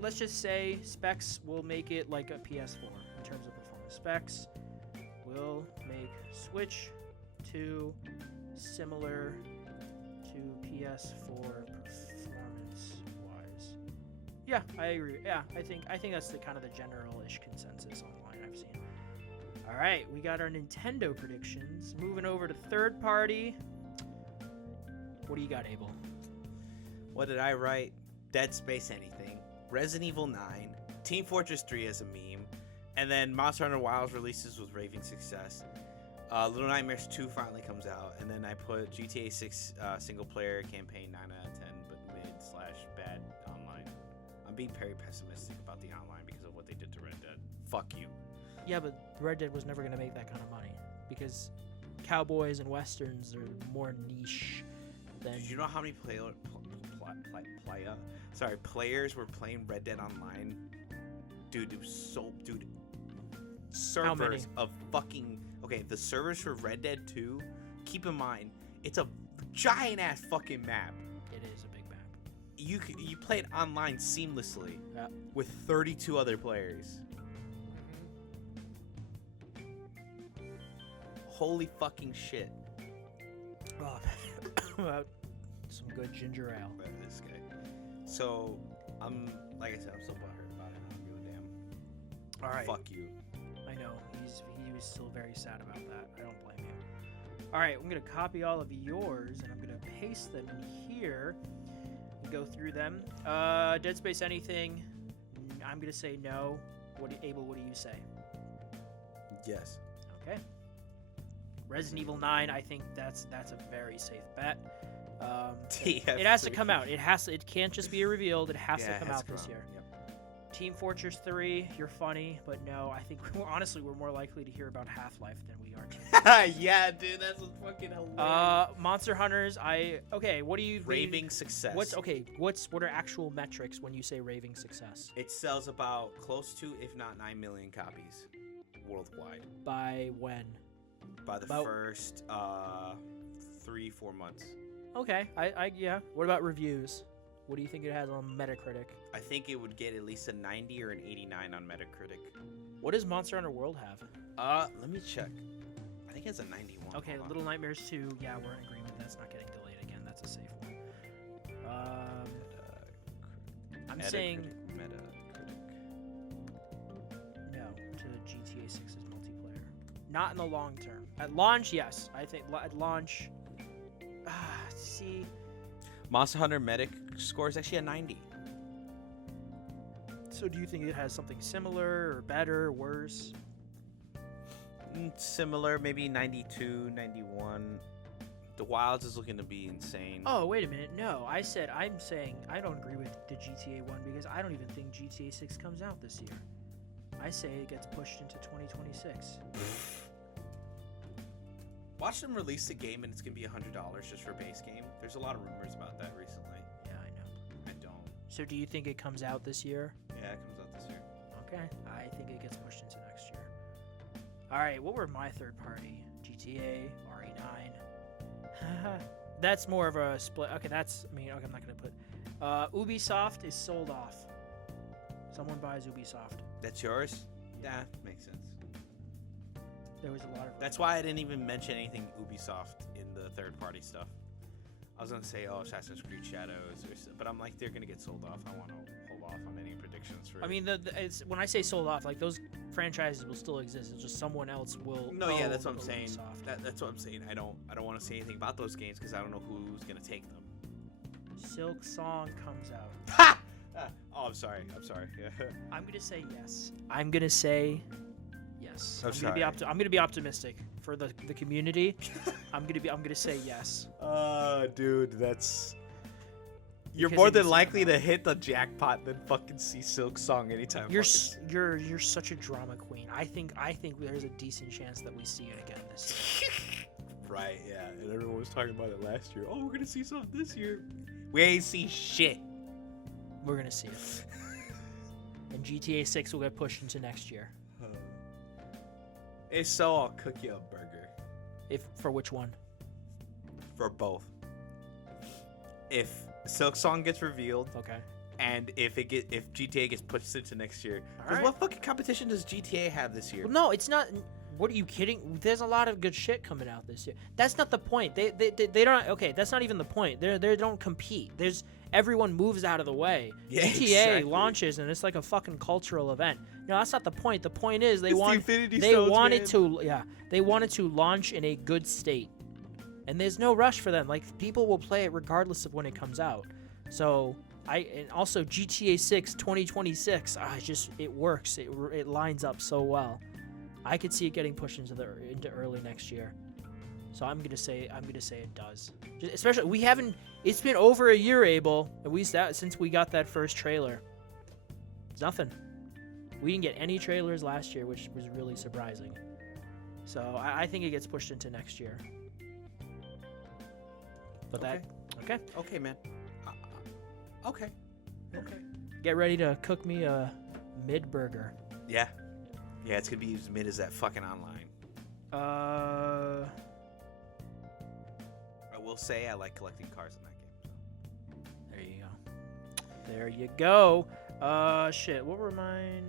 Let's just say specs will make it like a PS4 in terms of performance. Specs will make Switch 2 similar to PS4 performance-wise. Yeah, I agree. Yeah, I think that's the kind of the general-ish consensus online I've seen. All right, we got our Nintendo predictions. Moving over to third party. What do you got, Abel? What did I write? Dead Space anything. Resident Evil 9. Team Fortress 3 as a meme. And then Monster Hunter Wilds releases with raving success. Little Nightmares 2 finally comes out. And then I put GTA 6 single player campaign 9 out of 10, but mid/bad online. I'm being very pessimistic about the online because of what they did to Red Dead. Fuck you. Yeah, but Red Dead was never going to make that kind of money because cowboys and westerns are more niche than. Did you know how many players were playing Red Dead Online? Dude, it was so. Dude. How many? Servers of fucking. Okay, the servers for Red Dead 2, keep in mind, it's a giant ass fucking map. It is a big map. You play it online seamlessly Yeah. with 32 other players. Holy fucking shit. Oh, some good ginger ale. This guy. So, like I said, I'm still butthurt about it. I don't give a damn. All right. Fuck you. I know. He was still very sad about that. I don't blame him. All right, I'm going to copy all of yours, and I'm going to paste them in here and go through them. Dead Space anything? I'm going to say no. Abel, what do you say? Yes. Okay. Resident Evil 9, I think that's a very safe bet. It has to come out. It can't just be revealed. It has to come out this year. Yep. Team Fortress 3, you're funny, but no, I think we're more likely to hear about Half-Life than we are. Yeah, dude, that's fucking hilarious. Monster Hunters, what do you Raving success. What are actual metrics when you say raving success? It sells about close to, if not 9 million copies worldwide. By when? By the first 3-4 months. Okay, yeah. What about reviews? What do you think it has on Metacritic? I think it would get at least a 90 or an 89 on Metacritic. What does Monster Hunter World have? Let me check. I think it's a 91. Okay, Hold on. Little Nightmares 2. Yeah, we're in agreement. That's not getting delayed again. That's a safe one. I'm saying Metacritic. no to GTA 6's multiplayer. Not in the long term. At launch, yes. I think at launch. See. Monster Hunter Medic score is actually a 90. So do you think it has something similar or better, worse? Similar, maybe 92, 91. The Wilds is looking to be insane. Oh, wait a minute. No, I'm saying I don't agree with the GTA 1 because I don't even think GTA 6 comes out this year. I say it gets pushed into 2026. Watch them release the game and it's going to be $100 just for a base game. There's a lot of rumors about that recently. Yeah, I know. I don't. So do you think it comes out this year? Yeah, it comes out this year. Okay. I think it gets pushed into next year. All right, what were my third party? GTA, RE9. That's more of a split. Okay, I'm not going to put... Ubisoft is sold off. Someone buys Ubisoft. That's yours? Yeah, makes sense. There was a lot of... That's why I didn't even mention anything Ubisoft in the third-party stuff. I was going to say, Assassin's Creed Shadows, but I'm like, they're going to get sold off. I want to hold off on any predictions for... I mean, it's when I say sold off, like, those franchises will still exist. It's just someone else will... No, yeah, that's what I'm saying. Ubisoft. That's what I'm saying. I don't want to say anything about those games because I don't know who's going to take them. Silk Song comes out. Ha! Oh, I'm sorry. I'm going to say yes. I'm going to say... Yes. I'm going to be optimistic for the community. I'm going to say yes. Dude, that's you're Because more it than needs to likely come to out. hit the jackpot than fucking see Silk Song anytime. You're such a drama queen. I think there's a decent chance that we see it again this year. Right, yeah. And everyone was talking about it last year. Oh, we're gonna see something this year. We ain't see shit. We're going to see it. And GTA 6 will get pushed into next year. If so, I'll cook you a burger. For which one? For both. If Silk Song gets revealed, Okay. and if GTA gets pushed into next year, All right. what fucking competition does GTA have this year? Well, no, it's not. What are you kidding? There's a lot of good shit coming out this year. That's not the point. They don't. Okay, that's not even the point. They don't compete. everyone moves out of the way. Yeah, GTA exactly. launches and it's like a fucking cultural event. No, that's not the point. The point is they It's the want Infinity they Stones, wanted man. they wanted to launch in a good state. And there's no rush for them. Like people will play it regardless of when it comes out. So and also GTA 6 2026. It works. It lines up so well. I could see it getting pushed into early next year. So I'm gonna say it does. Especially it's been over a year, Abel, and since we got that first trailer. It's nothing. We didn't get any trailers last year, which was really surprising. So I think it gets pushed into next year. But Okay, man. Okay. Get ready to cook me a mid burger. Yeah, it's gonna be as mid as that fucking online. I will say I like collecting cars in that game. There you go. Shit. What were mine?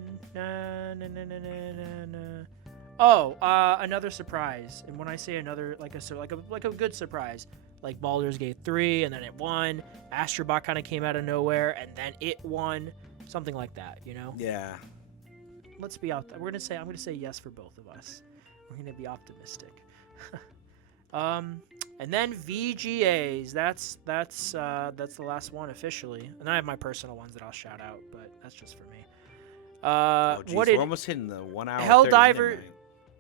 Oh, another surprise. And when I say another, like a good surprise, like Baldur's Gate 3, and then it won. Astrobot kind of came out of nowhere, and then it won. Something like that, you know? Yeah. Let's be out. I'm gonna say yes for both of us. We're gonna be optimistic. And then VGAs. That's the last one officially. And I have my personal ones that I'll shout out, but that's just for me. We're almost hitting the 1 hour. Helldiver.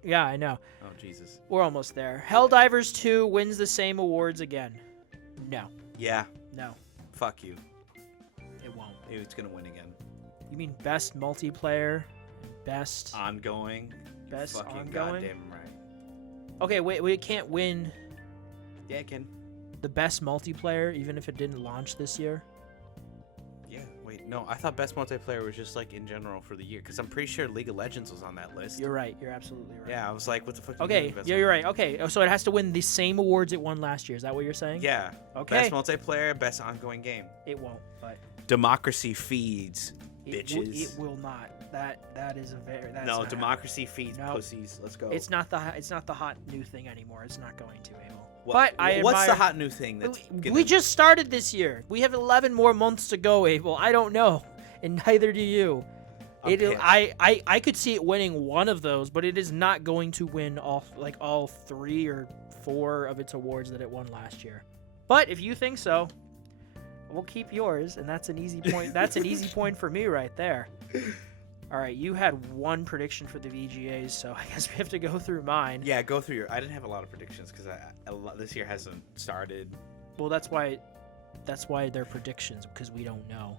Yeah, I know. Oh Jesus. We're almost there. Helldivers 2 wins the same awards again. No. Yeah. No. Fuck you. It won't. It's gonna win again. You mean best multiplayer? Best ongoing? Best fucking ongoing? goddamn right. Okay, wait, we can't win Yeah, it can. the best multiplayer even if it didn't launch this year. Yeah, wait, no, I thought best multiplayer was just like in general for the year, because I'm pretty sure League of Legends was on that list. You're right. You're absolutely right. Yeah, I was like, what the fuck? do you Okay, mean best yeah, you're right. Okay, so it has to win the same awards it won last year. Is that what you're saying? Yeah. Okay. Best multiplayer, best ongoing game. It won't, but Democracy feeds, bitches. It will not. That is a very. That's No, not democracy feeds Nope. pussies. Let's go. It's not the hot new thing anymore. It's not going to, Abel. What- But I what's the admire- hot new thing that's We just started this year. We have 11 more months to go, Abel. I don't know, and neither do you. I'm pissed. I could see it winning one of those, but it is not going to win all 3 or 4 of its awards that it won last year. But if you think so, we'll keep yours, and that's an easy point. That's an easy point for me right there. All right, you had one prediction for the VGAs, so I guess we have to go through mine. Yeah, go through your. I didn't have a lot of predictions because this year hasn't started. Well, that's why they're predictions, because we don't know.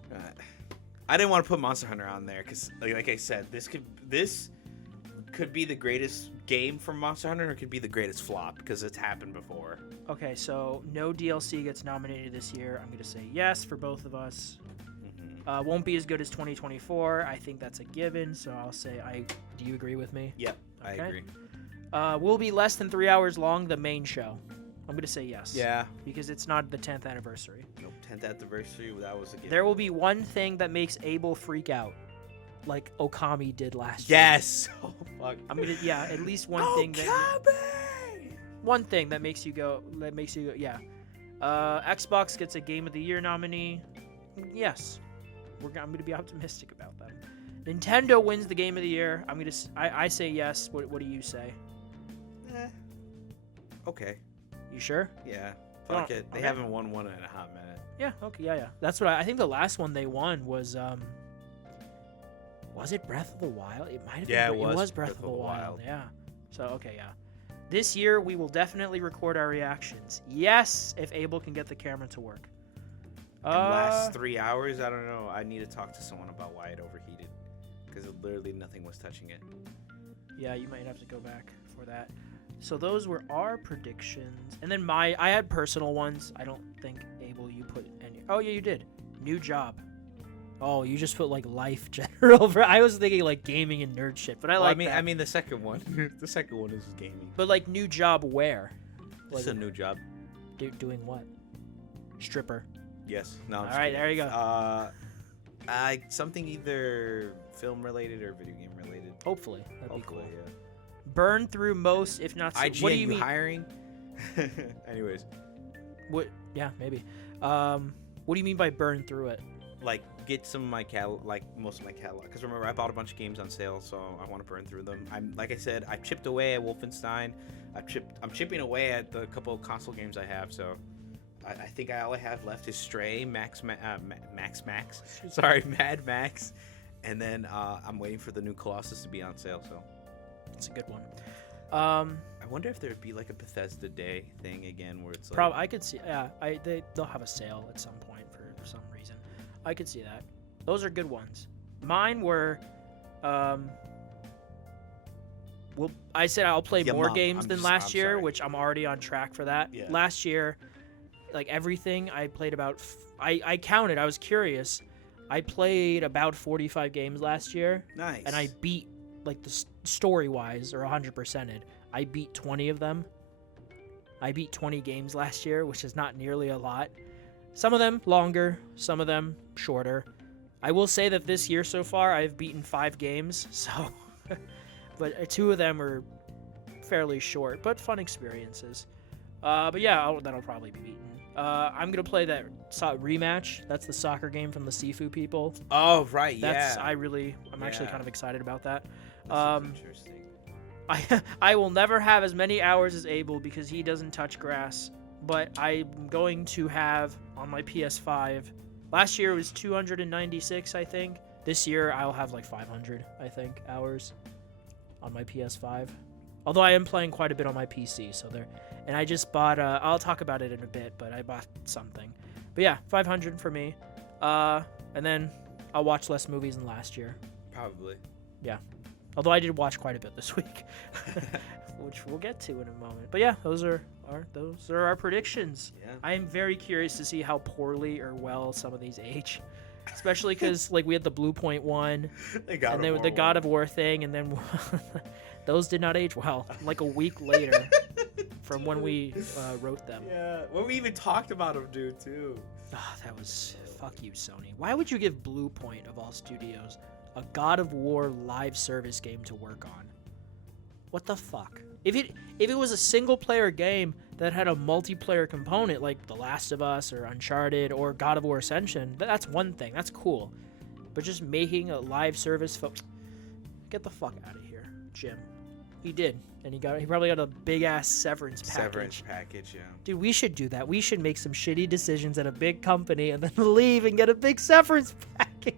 I didn't want to put Monster Hunter on there because, like I said, this could be the greatest game from Monster Hunter, or it could be the greatest flop because it's happened before. Okay, so no DLC gets nominated this year. I'm going to say yes for both of us. Won't be as good as 2024. I think that's a given, so I'll say do you agree with me? Yep, Okay. I agree. Will be less than 3 hours long, the main show. I'm going to say yes. Yeah. Because it's not the 10th anniversary. Nope, 10th anniversary. That was a given. There will be one thing that makes Abel freak out, like Okami did last year. Yes. Oh fuck. I'm gonna at least one thing that makes you go yeah. Xbox gets a Game of the Year nominee. Yes. I'm gonna be optimistic about them. Nintendo wins the Game of the Year. I say yes. What do you say? Okay. You sure? Yeah. Fuck it. They okay. haven't won one in a hot minute. Yeah. Okay. Yeah. That's what I think. The last one they won was it Breath of the Wild? It might have been. Yeah, It was Breath of the Wild. Yeah. So okay. Yeah. This year we will definitely record our reactions. Yes, if Abel can get the camera to work. Last 3 hours, I don't know. I need to talk to someone about why it overheated, because literally nothing was touching it. Yeah, you might have to go back for that. So those were our predictions, and then I had personal ones. I don't think Abel you put any. Oh yeah, you did. New job. Oh, you just put like life general. I was thinking like gaming and nerd shit, but I like. I mean the second one. The second one is gaming. But like new job where? It's a new job. Doing what? Stripper. Yes. No. All right, there you go. Something either film related or video game related. Hopefully, that'd be cool. Yeah. Burn through most, if not. IGN, what do you mean? Hiring? Anyways. What? Yeah, maybe. What do you mean by burn through it? Like get some of my most of my catalog. Because remember, I bought a bunch of games on sale, so I want to burn through them. Like I said, I chipped away at Wolfenstein. I'm chipping away at the couple of console games I have. So I think all I have left is Stray, Mad Max, and then I'm waiting for the new Colossus to be on sale. So It's a good one. I wonder if there'd be like a Bethesda Day thing again, where it's like Probably I could see. Yeah, they'll have a sale at some point for some reason. I could see that. Those are good ones. Mine were, well, I said I'll play more games than last year, sorry. which I'm already on track for that. Yeah. Last year, like everything, I played about. I counted. I was curious. I played about 45 games last year, nice. and I beat like the story wise or 100%ed. I beat 20 of them. I beat 20 games last year, which is not nearly a lot. Some of them longer, some of them shorter. I will say that this year so far, I've beaten 5 games, so, but 2 of them are fairly short, but fun experiences. But yeah, that'll probably be beaten. I'm gonna play that rematch. That's the soccer game from the Sifu people. Oh right, That's yeah. I'm actually kind of excited about that. That's interesting. I will never have as many hours as Abel because he doesn't touch grass, but I'm going to have on my PS5. Last year it was 296, I think. This year I'll have like 500, I think, hours on my PS5. Although I am playing quite a bit on my PC, so there. And I just bought. I'll talk about it in a bit, but I bought something. But yeah, 500 for me. And then I'll watch less movies than last year. Probably. Yeah. Although I did watch quite a bit this week, which we'll get to in a moment. But yeah, those are our predictions. Yeah. I am very curious to see how poorly or well some of these age, especially because like we had the Blue Point one, and then the God of War thing, and then those did not age well. Like a week later, from when we wrote them. Yeah. When we even talked about them, dude, too. Oh, that was fuck you, Sony. Why would you give Blue Point of all studios a God of War live service game to work on? What the fuck? If it was a single player game that had a multiplayer component like The Last of Us or Uncharted or God of War Ascension, that's one thing. That's cool. But just making a live service, get the fuck out of here, Jim. He did, and he probably got a big ass severance package. Yeah. Dude, we should do that. We should make some shitty decisions at a big company and then leave and get a big severance package.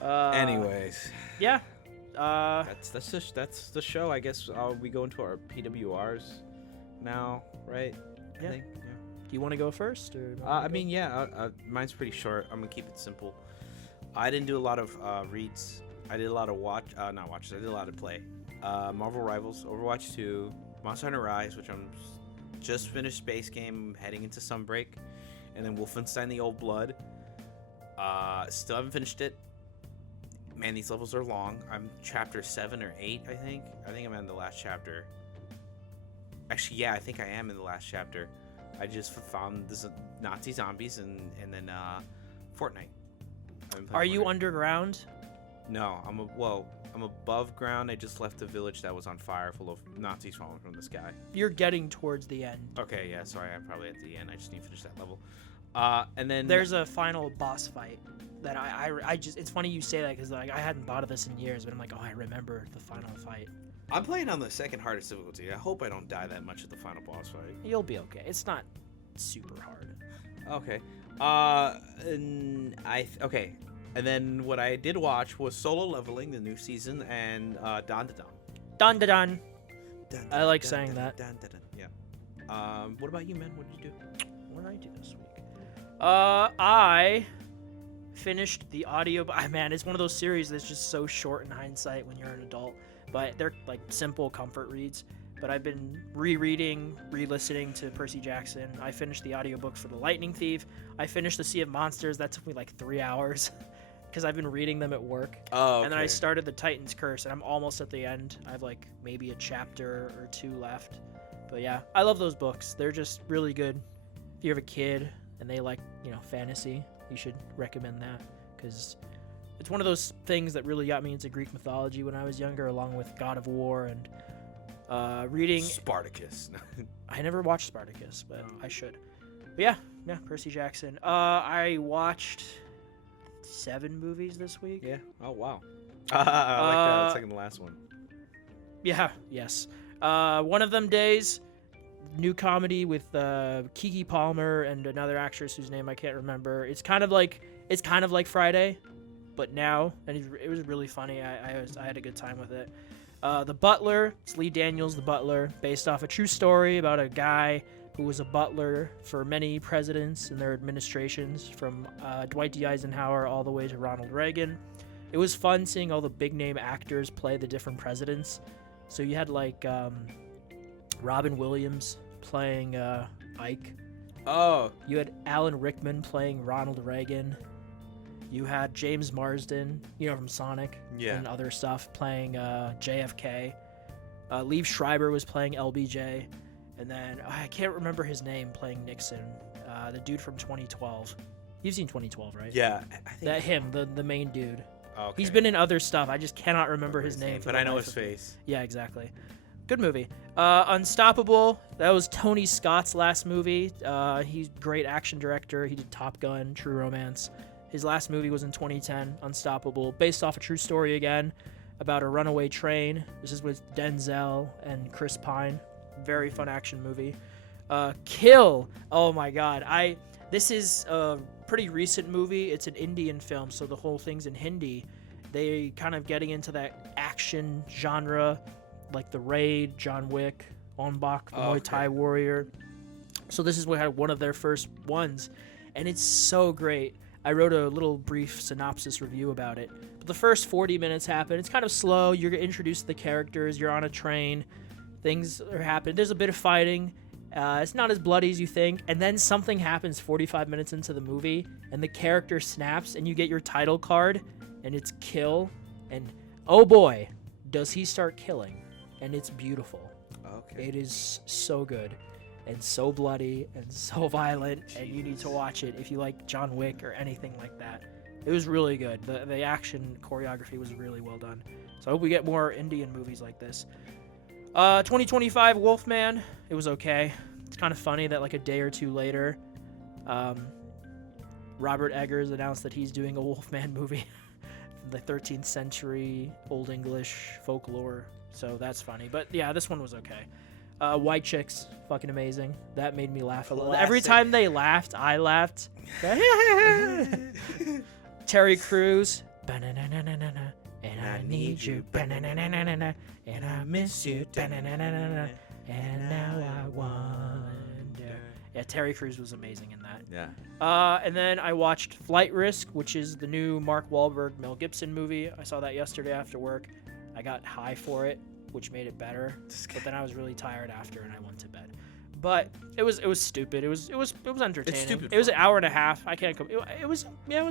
Anyways, yeah. that's the show. I guess we go into our PWRs now, right? Yeah. I think, yeah. Do you want to go first, or? I mean, yeah. Mine's pretty short. I'm gonna keep it simple. I didn't do a lot of reads. I did a lot of not watches. I did a lot of play. Marvel Rivals, Overwatch 2, Monster Hunter Rise, which I'm just finished Space Game, heading into Sunbreak, and then Wolfenstein: The Old Blood. Still haven't finished it. Man, these levels are long. I'm chapter 7 or 8, I think. I think I'm in the last chapter. Actually, yeah, I think I am in the last chapter. I just found the Nazi zombies and then Fortnite. Are you Fortnite. underground? No, I'm above ground. I just left a village that was on fire, full of Nazis falling from the sky. You're getting towards the end. Okay, yeah, sorry, I'm probably at the end. I just need to finish that level. And then There's a final boss fight that I just, it's funny you say that because like I hadn't thought of this in years, but I'm like, oh, I remember the final fight. I'm playing on the second hardest difficulty. I hope I don't die that much at the final boss fight. You'll be okay. It's not super hard. Okay. Okay. And then what I did watch was Solo Leveling, the new season, and Don Da Don. Dun dun dun. Dun, I like dun, saying dun, that. Dun, dun, dun. Yeah. What about you, man? What did you do? What did I do this week? I finished the audio. Man, it's one of those series that's just so short in hindsight when you're an adult. But they're like simple comfort reads. But I've been rereading, re-listening to Percy Jackson. I finished the audiobook for The Lightning Thief. I finished The Sea of Monsters. That took me like 3 hours because I've been reading them at work. Oh, okay. And then I started The Titan's Curse, and I'm almost at the end. I have like maybe a chapter or 2 left. But yeah, I love those books. They're just really good. If you have a kid and they like, fantasy, you should recommend that because it's one of those things that really got me into Greek mythology when I was younger, along with God of War and reading. Spartacus. I never watched Spartacus, but I should. But yeah, Percy Jackson. I watched 7 movies this week. Yeah. Oh wow. I like that. It's second to last one. Yeah. Yes. One of them days, new comedy with Keke Palmer and another actress whose name I can't remember. It's kind of like Friday, but now, and it was really funny. I had a good time with it. The Butler. It's Lee Daniels, The Butler, based off a true story about a guy who was a butler for many presidents and their administrations, from Dwight D. Eisenhower all the way to Ronald Reagan. It was fun seeing all the big name actors play the different presidents. So you had like Robin Williams playing Ike. Oh. You had Alan Rickman playing Ronald Reagan. You had James Marsden, from Sonic and other stuff, playing JFK. Liev Schreiber was playing LBJ. And then, I can't remember his name, playing Nixon. The dude from 2012. You've seen 2012, right? Yeah. I think The main dude. Okay. He's been in other stuff. I just cannot remember his name. But I know his face. Yeah, exactly. Good movie. Unstoppable. That was Tony Scott's last movie. He's a great action director. He did Top Gun, True Romance. His last movie was in 2010, Unstoppable, based off a true story again about a runaway train. This is with Denzel and Chris Pine. Very fun action movie. Kill. Oh my God. This is a pretty recent movie. It's an Indian film, so the whole thing's in Hindi. They kind of getting into that action genre, like The Raid, John Wick, On Bak, the Muay Thai Warrior. So this is one of their first ones, and it's so great. I wrote a little brief synopsis review about it. But the first 40 minutes happen. It's kind of slow. You're introduced to the characters. You're on a train. Things are happening. There's a bit of fighting. It's not as bloody as you think. And then something happens 45 minutes into the movie, and the character snaps, and you get your title card, and it's kill. And oh boy, does he start killing. And it's beautiful. Okay. It is so good and so bloody and so violent, and you need to watch it if you like John Wick or anything like that. It was really good. The action choreography was really well done. So I hope we get more Indian movies like this. 2025 Wolfman. It was okay. It's kind of funny that like a day or two later, Robert Eggers announced that he's doing a Wolfman movie from the 13th century Old English folklore. So that's funny. But yeah, this one was okay. White Chicks, fucking amazing. That made me laugh a little. Every time they laughed, I laughed. Terry Crews. And I need you. And I miss you. And now I wonder. Yeah, Terry Crews was amazing in that. Yeah. And then I watched Flight Risk, which is the new Mark Wahlberg, Mel Gibson movie. I saw that yesterday after work. I got high for it, which made it better. But then I was really tired after, and I went to bed. But it was stupid. It was entertaining. It's stupid. It was an hour and a half. I can't. It was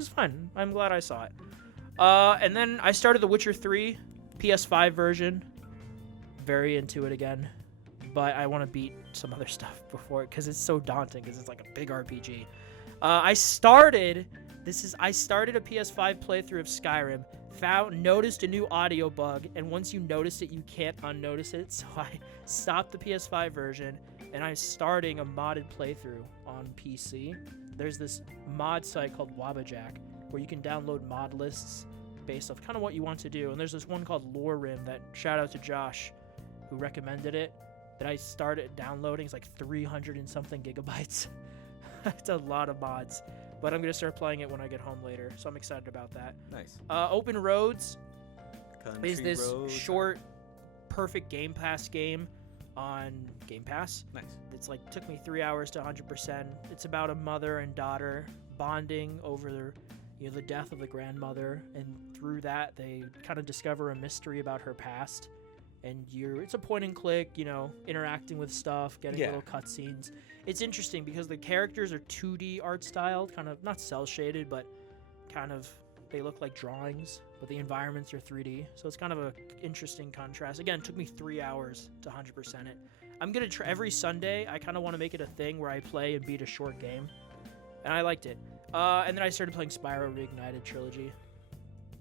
fun. I'm glad I saw it. And then I started The Witcher 3 PS5 version. Very into it again, but I want to beat some other stuff before it because it's so daunting because it's like a big RPG. I started a PS5 playthrough of Skyrim. Noticed a new audio bug, and once you notice it, you can't unnotice it. So I stopped the PS5 version, and I'm starting a modded playthrough on PC. There's this mod site called Wabajack where you can download mod lists based off kind of what you want to do. And there's this one called Lore Rim that, shout out to Josh, who recommended it, that I started downloading. It's like 300 and something gigabytes. It's a lot of mods. But I'm going to start playing it when I get home later, so I'm excited about that. Nice. Open Roads Country is this Road. short, perfect Game Pass game on Game Pass. Nice. It's like took me 3 hours to 100%. It's about a mother and daughter bonding over the death of the grandmother, and through that they kind of discover a mystery about her past. And it's a point and click, interacting with stuff, getting little cutscenes. It's interesting because the characters are 2D art styled, kind of not cel shaded, but kind of they look like drawings, but the environments are 3D. So it's kind of an interesting contrast. Again, it took me 3 hours to 100% it. I'm going to try every Sunday. I kind of want to make it a thing where I play and beat a short game. And I liked it. And then I started playing Spyro Reignited Trilogy.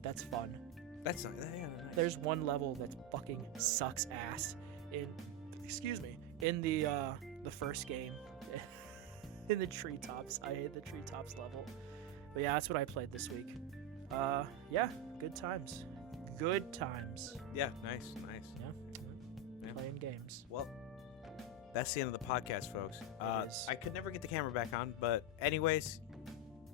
That's fun. That's not. Yeah, nice. There's one level that fucking sucks ass in the first game. in the treetops. I hate the treetops level. But yeah, that's what I played this week. Yeah, good times. Good times. Yeah, nice. Yeah. Playing games. Well, that's the end of the podcast, folks. It is. I could never get the camera back on, but anyways,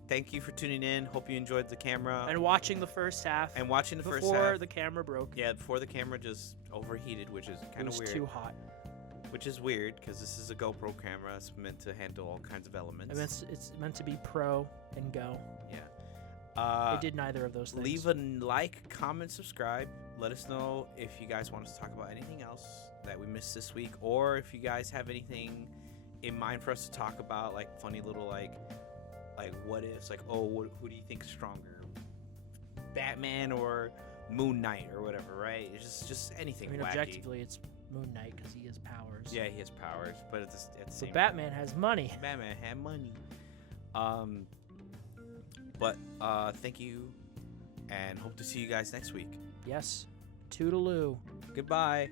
thank you for tuning in. Hope you enjoyed the camera And watching the first half. and watching the first before half. the camera broke. Yeah, before the camera just overheated, which is It kind of was weird. too hot. Which is weird because this is a GoPro camera. It's meant to handle all kinds of elements. And it's meant to be pro and go. Yeah. It did neither of those things. Leave a like, comment, subscribe. Let us know if you guys want us to talk about anything else that we missed this week, or if you guys have anything in mind for us to talk about, like funny little like what ifs, like who do you think is stronger, Batman or Moon Knight or whatever, right? It's just anything I mean, wacky. objectively, it's Moon Knight because he has powers. Yeah, he has powers, but at the But same Batman has money. Batman had money. But thank you, and hope to see you guys next week. Yes. Toodaloo. Goodbye.